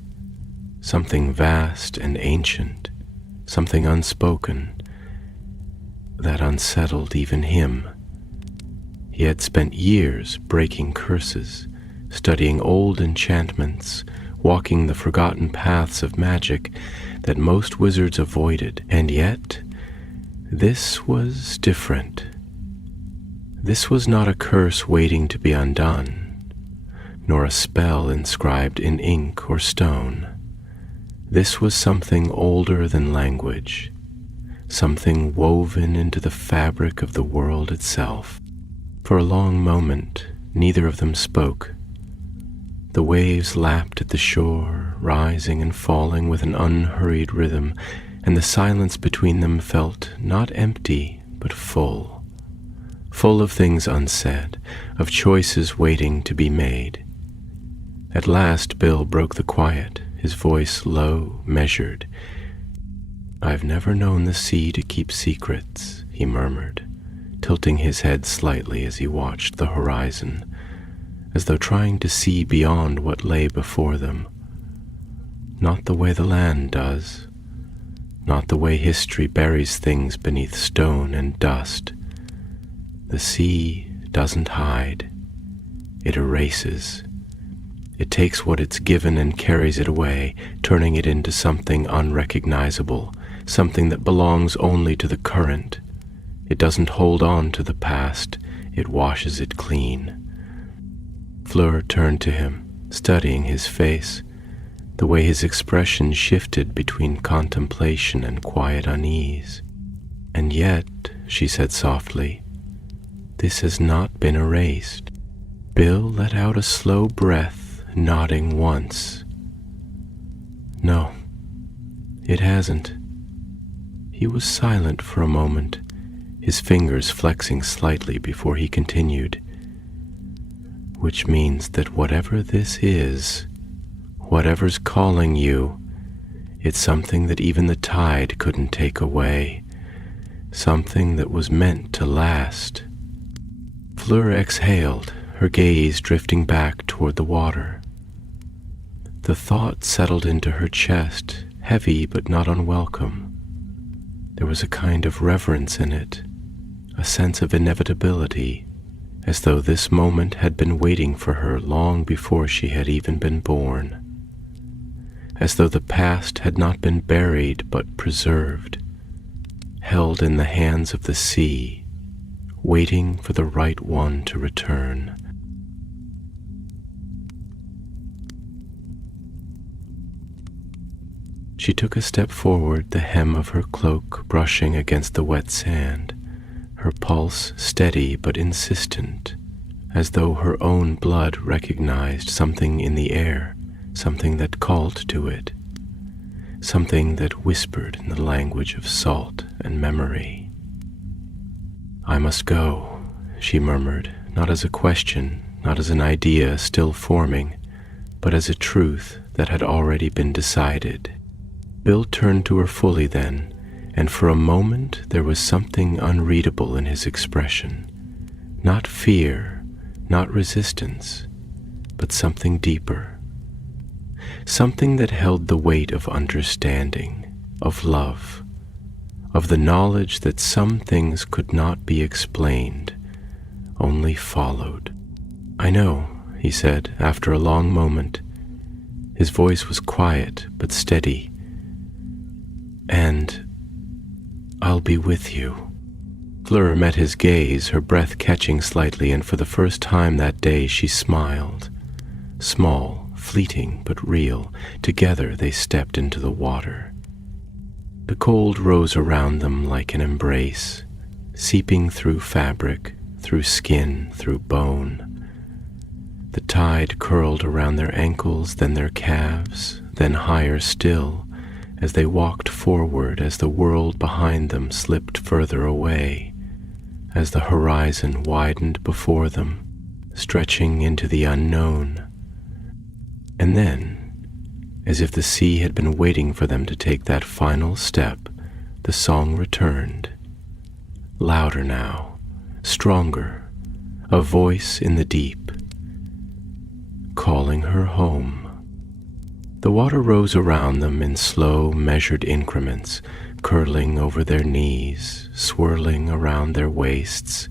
something vast and ancient, something unspoken, that unsettled even him. He had spent years breaking curses, studying old enchantments, walking the forgotten paths of magic that most wizards avoided, and yet this was different. This was not a curse waiting to be undone, nor a spell inscribed in ink or stone. This was something older than language, something woven into the fabric of the world itself. For a long moment, neither of them spoke. The waves lapped at the shore, rising and falling with an unhurried rhythm, and the silence between them felt not empty, but full of things unsaid, of choices waiting to be made. At last Bill broke the quiet, his voice low, measured. "I've never known the sea to keep secrets," he murmured, tilting his head slightly as he watched the horizon, as though trying to see beyond what lay before them. Not the way the land does, not the way history buries things beneath stone and dust. The sea doesn't hide. It erases. It takes what it's given and carries it away, turning it into something unrecognizable, something that belongs only to the current. It doesn't hold on to the past. It washes it clean. Fleur turned to him, studying his face, the way his expression shifted between contemplation and quiet unease. "And yet," she said softly, "this has not been erased." Bill let out a slow breath, nodding once. "No, it hasn't." He was silent for a moment, his fingers flexing slightly before he continued. "Which means that whatever this is, whatever's calling you, it's something that even the tide couldn't take away, something that was meant to last." Fleur exhaled, her gaze drifting back toward the water. The thought settled into her chest, heavy but not unwelcome. There was a kind of reverence in it, a sense of inevitability, as though this moment had been waiting for her long before she had even been born, as though the past had not been buried but preserved, held in the hands of the sea, waiting for the right one to return. She took a step forward, the hem of her cloak brushing against the wet sand, her pulse steady but insistent, as though her own blood recognized something in the air, something that called to it, something that whispered in the language of salt and memory. "I must go," she murmured, not as a question, not as an idea still forming, but as a truth that had already been decided. Bill turned to her fully then, and for a moment there was something unreadable in his expression. Not fear, not resistance, but something deeper. Something that held the weight of understanding, of love, of the knowledge that some things could not be explained, only followed. "I know," he said after a long moment. His voice was quiet but steady. "And I'll be with you." Fleur met his gaze, her breath catching slightly, and for the first time that day she smiled. Small, fleeting, but real. Together they stepped into the water. The cold rose around them like an embrace, seeping through fabric, through skin, through bone. The tide curled around their ankles, then their calves, then higher still, as they walked forward, as the world behind them slipped further away, as the horizon widened before them, stretching into the unknown. And then, as if the sea had been waiting for them to take that final step, the song returned. Louder now, stronger, a voice in the deep, calling her home. The water rose around them in slow, measured increments, curling over their knees, swirling around their waists,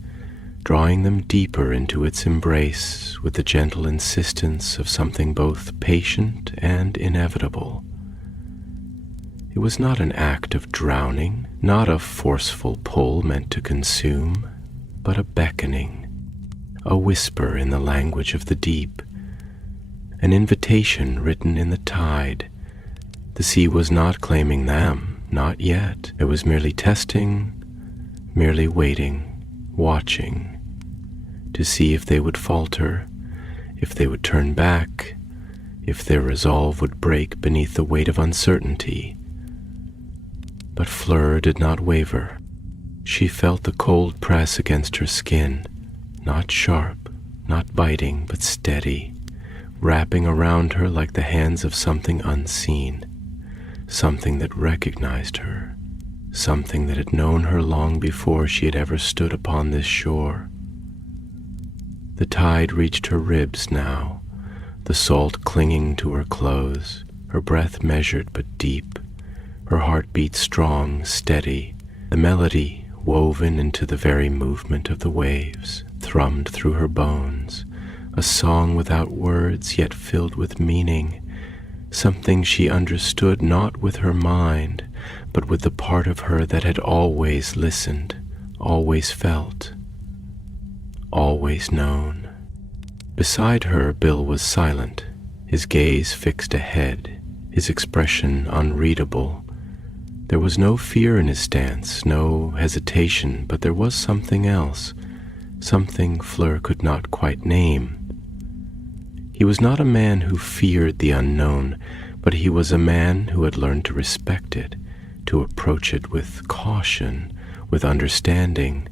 drawing them deeper into its embrace with the gentle insistence of something both patient and inevitable. It was not an act of drowning, not a forceful pull meant to consume, but a beckoning, a whisper in the language of the deep, an invitation written in the tide. The sea was not claiming them, not yet. It was merely testing, merely waiting, watching, to see if they would falter, if they would turn back, if their resolve would break beneath the weight of uncertainty. But Fleur did not waver. She felt the cold press against her skin, not sharp, not biting, but steady, wrapping around her like the hands of something unseen, something that recognized her, something that had known her long before she had ever stood upon this shore. The tide reached her ribs now, the salt clinging to her clothes, her breath measured but deep, her heartbeat strong, steady, the melody woven into the very movement of the waves, thrummed through her bones, a song without words yet filled with meaning, something she understood not with her mind, but with the part of her that had always listened, always felt, always known. Beside her, Bill was silent, his gaze fixed ahead, his expression unreadable. There was no fear in his stance, no hesitation, but there was something else, something Fleur could not quite name. He was not a man who feared the unknown, but he was a man who had learned to respect it, to approach it with caution, with understanding,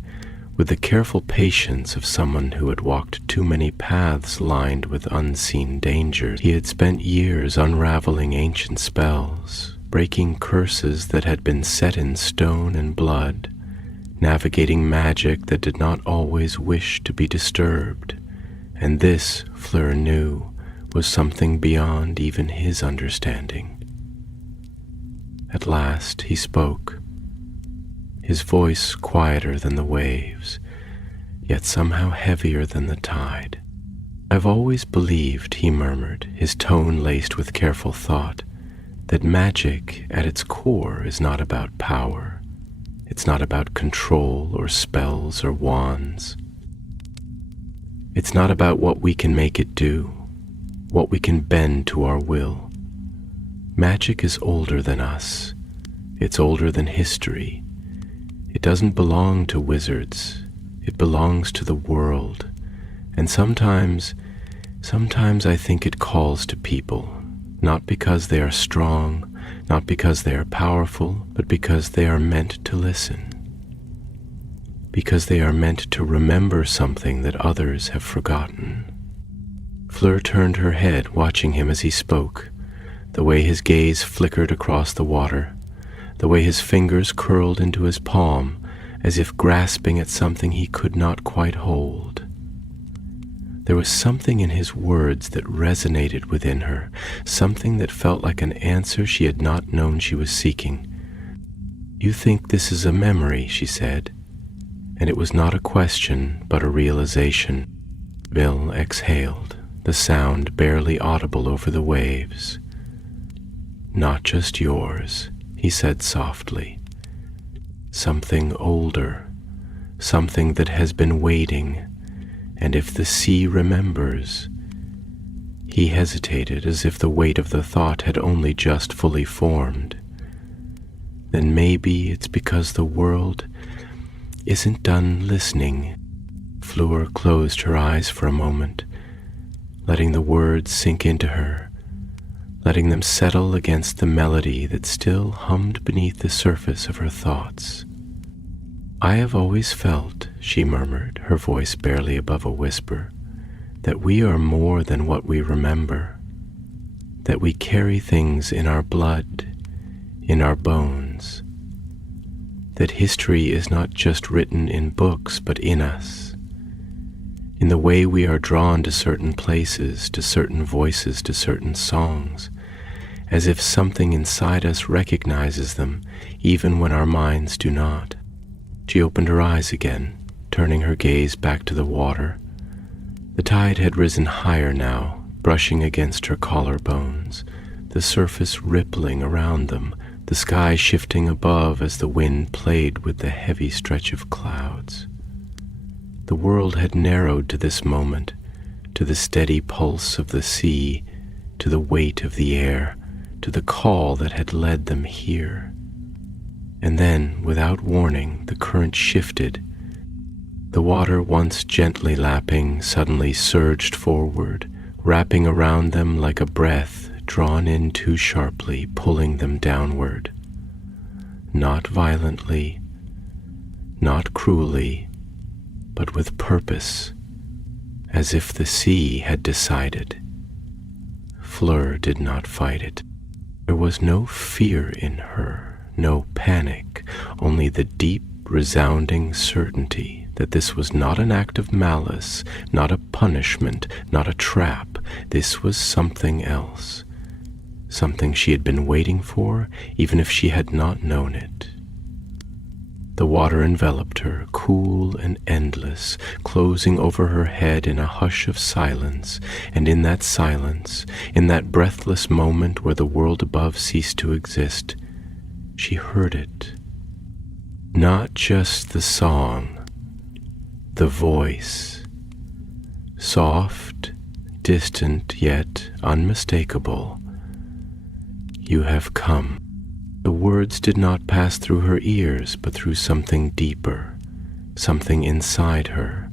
with the careful patience of someone who had walked too many paths lined with unseen dangers. He had spent years unraveling ancient spells, breaking curses that had been set in stone and blood, navigating magic that did not always wish to be disturbed. And this, Fleur knew, was something beyond even his understanding. At last he spoke, his voice quieter than the waves, yet somehow heavier than the tide. "I've always believed," he murmured, his tone laced with careful thought, "that magic at its core is not about power. It's not about control or spells or wands. It's not about what we can make it do, what we can bend to our will. Magic is older than us. It's older than history. It doesn't belong to wizards. It belongs to the world. And sometimes I think it calls to people, not because they are strong, not because they are powerful, but because they are meant to listen. Because they are meant to remember something that others have forgotten." Fleur turned her head, watching him as he spoke, the way his gaze flickered across the water, the way his fingers curled into his palm as if grasping at something he could not quite hold. There was something in his words that resonated within her, something that felt like an answer she had not known she was seeking. "You think this is a memory," she said, and it was not a question but a realization. Bill exhaled, the sound barely audible over the waves. "Not just yours," he said softly. "Something older, something that has been waiting, and if the sea remembers—" He hesitated as if the weight of the thought had only just fully formed. "Then maybe it's because the world isn't done listening." Fleur closed her eyes for a moment, letting the words sink into her, letting them settle against the melody that still hummed beneath the surface of her thoughts. "I have always felt," she murmured, her voice barely above a whisper, "that we are more than what we remember, that we carry things in our blood, in our bones, that history is not just written in books but in us, in the way we are drawn to certain places, to certain voices, to certain songs, as if something inside us recognizes them even when our minds do not." She opened her eyes again, turning her gaze back to the water. The tide had risen higher now, brushing against her collarbones, the surface rippling around them, the sky shifting above as the wind played with the heavy stretch of clouds. The world had narrowed to this moment, to the steady pulse of the sea, to the weight of the air, to the call that had led them here. And then, without warning, the current shifted. The water, once gently lapping, suddenly surged forward, wrapping around them like a breath drawn in too sharply, pulling them downward. Not violently, not cruelly, but with purpose, as if the sea had decided. Fleur did not fight it. There was no fear in her, no panic, only the deep, resounding certainty that this was not an act of malice, not a punishment, not a trap. This was something else, something she had been waiting for, even if she had not known it. The water enveloped her, cool and endless, closing over her head in a hush of silence, and in that silence, in that breathless moment where the world above ceased to exist, she heard it. Not just the song, the voice, soft, distant, yet unmistakable. "You have come." The words did not pass through her ears, but through something deeper, something inside her,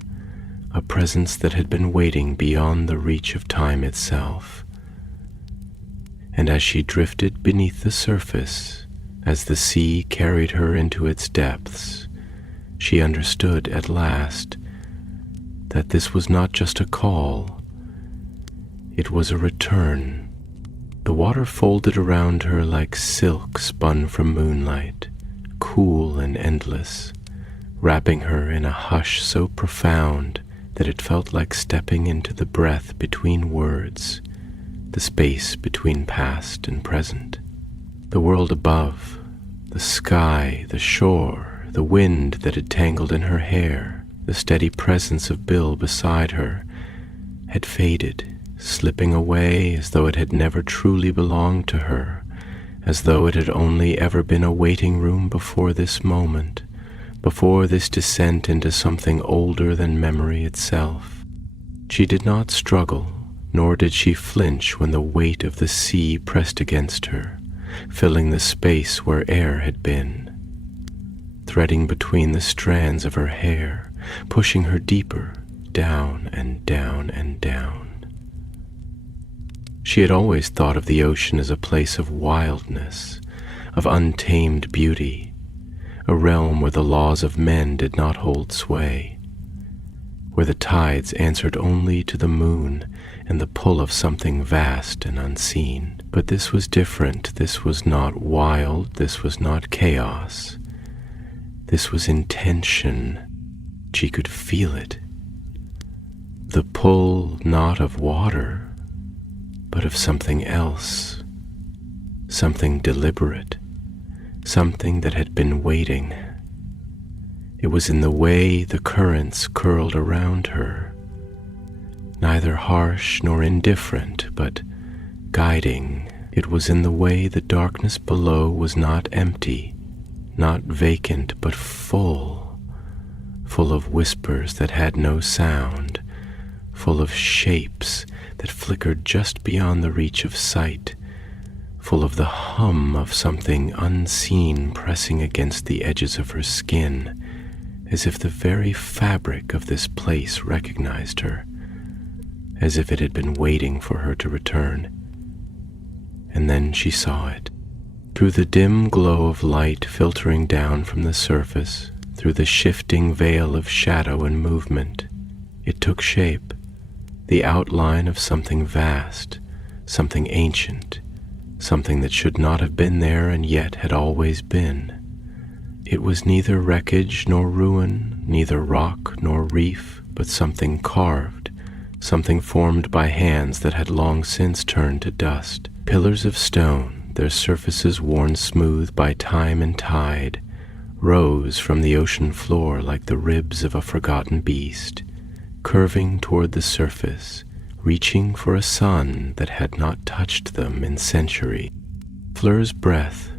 a presence that had been waiting beyond the reach of time itself. And as she drifted beneath the surface, as the sea carried her into its depths, she understood at last that this was not just a call, it was a return. The water folded around her like silk spun from moonlight, cool and endless, wrapping her in a hush so profound that it felt like stepping into the breath between words, the space between past and present. The world above, the sky, the shore, the wind that had tangled in her hair, the steady presence of Bill beside her, had faded, slipping away as though it had never truly belonged to her, as though it had only ever been a waiting room before this moment, before this descent into something older than memory itself. She did not struggle, nor did she flinch when the weight of the sea pressed against her, filling the space where air had been, threading between the strands of her hair, pushing her deeper, down and down and down. She had always thought of the ocean as a place of wildness, of untamed beauty, a realm where the laws of men did not hold sway, where the tides answered only to the moon and the pull of something vast and unseen. But this was different. This was not wild. This was not chaos. This was intention. She could feel it. The pull not of water, but of something else, something deliberate, something that had been waiting. It was in the way the currents curled around her, neither harsh nor indifferent, but guiding. It was in the way the darkness below was not empty, not vacant, but full of whispers that had no sound, full of shapes that flickered just beyond the reach of sight, full of the hum of something unseen pressing against the edges of her skin, as if the very fabric of this place recognized her, as if it had been waiting for her to return. And then she saw it. Through the dim glow of light filtering down from the surface, through the shifting veil of shadow and movement, it took shape, the outline of something vast, something ancient, something that should not have been there and yet had always been. It was neither wreckage nor ruin, neither rock nor reef, but something carved, something formed by hands that had long since turned to dust. Pillars of stone, their surfaces worn smooth by time and tide, rose from the ocean floor like the ribs of a forgotten beast, curving toward the surface, reaching for a sun that had not touched them in centuries. Fleur's breath,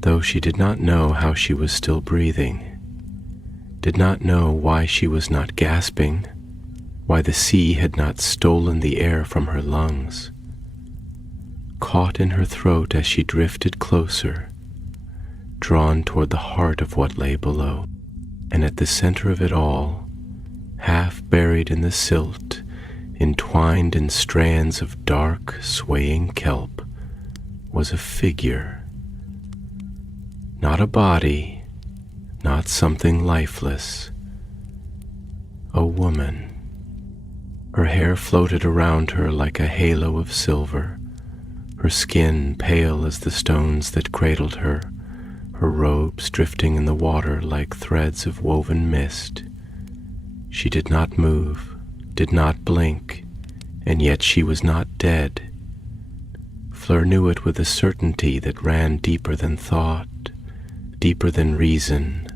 though she did not know how she was still breathing, did not know why she was not gasping, why the sea had not stolen the air from her lungs, caught in her throat as she drifted closer, drawn toward the heart of what lay below. And at the center of it all, half buried in the silt, entwined in strands of dark, swaying kelp, was a figure. Not a body, not something lifeless. A woman. Her hair floated around her like a halo of silver, her skin pale as the stones that cradled her, her robes drifting in the water like threads of woven mist. She did not move, did not blink, and yet she was not dead. Fleur knew it with a certainty that ran deeper than thought, deeper than reason.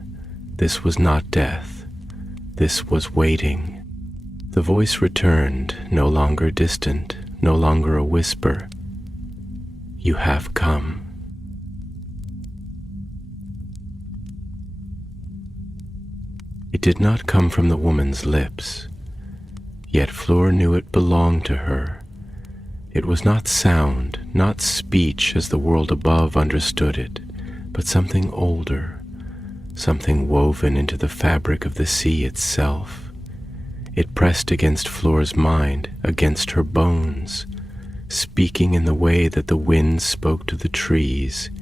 This was not death. This was waiting. The voice returned, no longer distant, no longer a whisper. You have come. It did not come from the woman's lips, yet Fleur knew it belonged to her. It was not sound, not speech as the world above understood it, but something older, something woven into the fabric of the sea itself. It pressed against Fleur's mind, against her bones, speaking in the way that the wind spoke to the trees,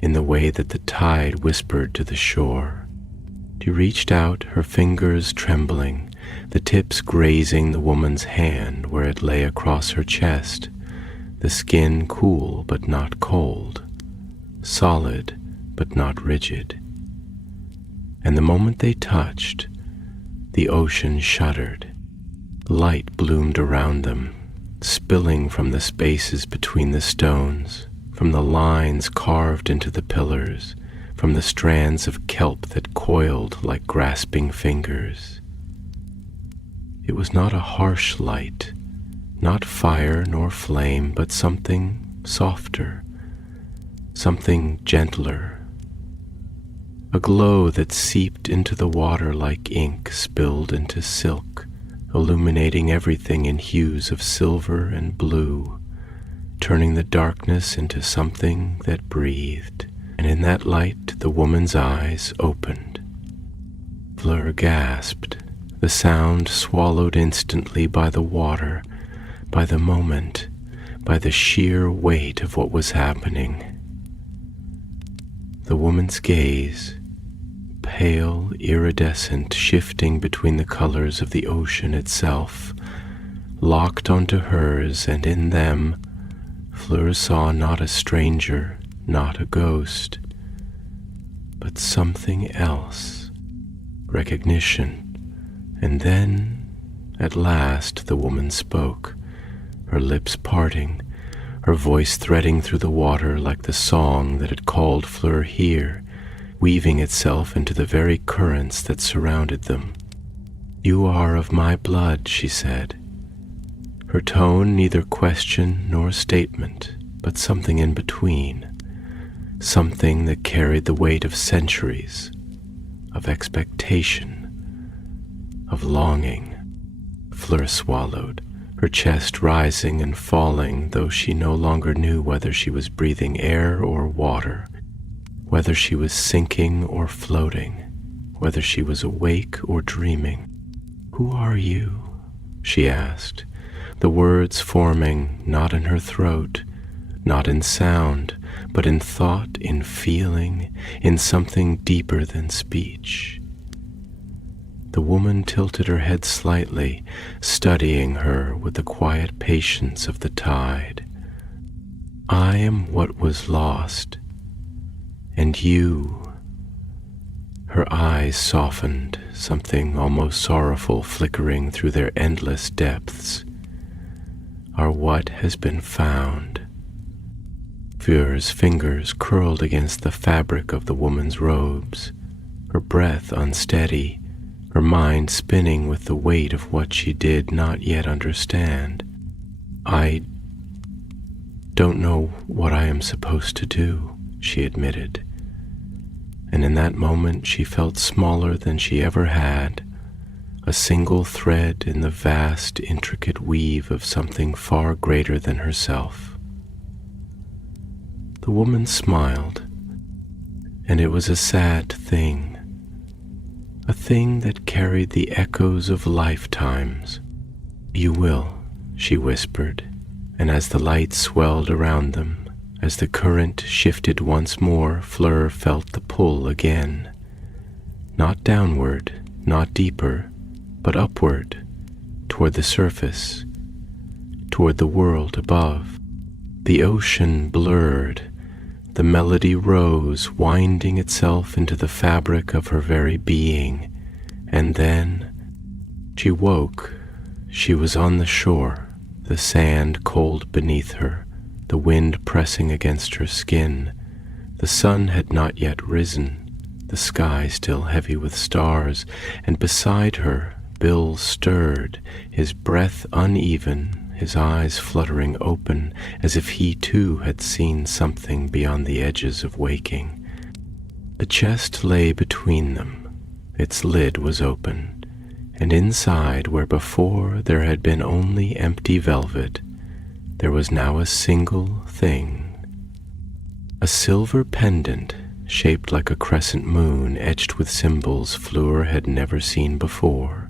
in the way that the tide whispered to the shore. She reached out, her fingers trembling, the tips grazing the woman's hand where it lay across her chest, the skin cool but not cold, solid but not rigid. And the moment they touched, the ocean shuddered. Light bloomed around them, spilling from the spaces between the stones, from the lines carved into the pillars, from the strands of kelp that coiled like grasping fingers. It was not a harsh light, not fire nor flame, but something softer, something gentler, a glow that seeped into the water like ink spilled into silk, illuminating everything in hues of silver and blue, turning the darkness into something that breathed. And in that light the woman's eyes opened. Fleur gasped, the sound swallowed instantly by the water, by the moment, by the sheer weight of what was happening. The woman's gaze, pale, iridescent, shifting between the colors of the ocean itself, locked onto hers, and in them Fleur saw not a stranger, not a ghost, but something else. Recognition. And then, at last, the woman spoke, her lips parting, her voice threading through the water like the song that had called Fleur here, weaving itself into the very currents that surrounded them. "You are of my blood," she said. Her tone neither question nor statement, but something in between, something that carried the weight of centuries, of expectation, of longing. Fleur swallowed, her chest rising and falling, though she no longer knew whether she was breathing air or water, whether she was sinking or floating, whether she was awake or dreaming. "Who are you?" she asked, the words forming not in her throat, not in sound, but in thought, in feeling, in something deeper than speech. The woman tilted her head slightly, studying her with the quiet patience of the tide. "I am what was lost, and you—" Her eyes softened, something almost sorrowful flickering through their endless depths. "Are what has been found." Fleur's fingers curled against the fabric of the woman's robes, her breath unsteady, her mind spinning with the weight of what she did not yet understand. "I don't know what I am supposed to do," she admitted. And in that moment she felt smaller than she ever had, a single thread in the vast, intricate weave of something far greater than herself. The woman smiled, and it was a sad thing, a thing that carried the echoes of lifetimes. "You will," she whispered, and as the light swelled around them, as the current shifted once more, Fleur felt the pull again. Not downward, not deeper, but upward, toward the surface, toward the world above. The ocean blurred, the melody rose, winding itself into the fabric of her very being, and then she woke. She was on the shore, the sand cold beneath her, the wind pressing against her skin. The sun had not yet risen, the sky still heavy with stars, and beside her Bill stirred, his breath uneven, his eyes fluttering open, as if he too had seen something beyond the edges of waking. The chest lay between them, its lid was open, and inside, where before there had been only empty velvet, there was now a single thing. A silver pendant, shaped like a crescent moon, etched with symbols Fleur had never seen before.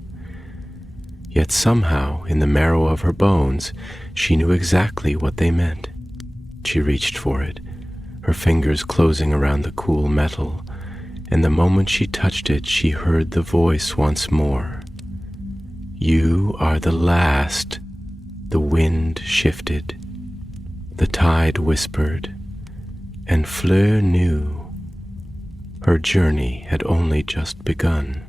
Yet somehow, in the marrow of her bones, she knew exactly what they meant. She reached for it, her fingers closing around the cool metal, and the moment she touched it, she heard the voice once more. "You are the last." The wind shifted, the tide whispered, and Fleur knew her journey had only just begun.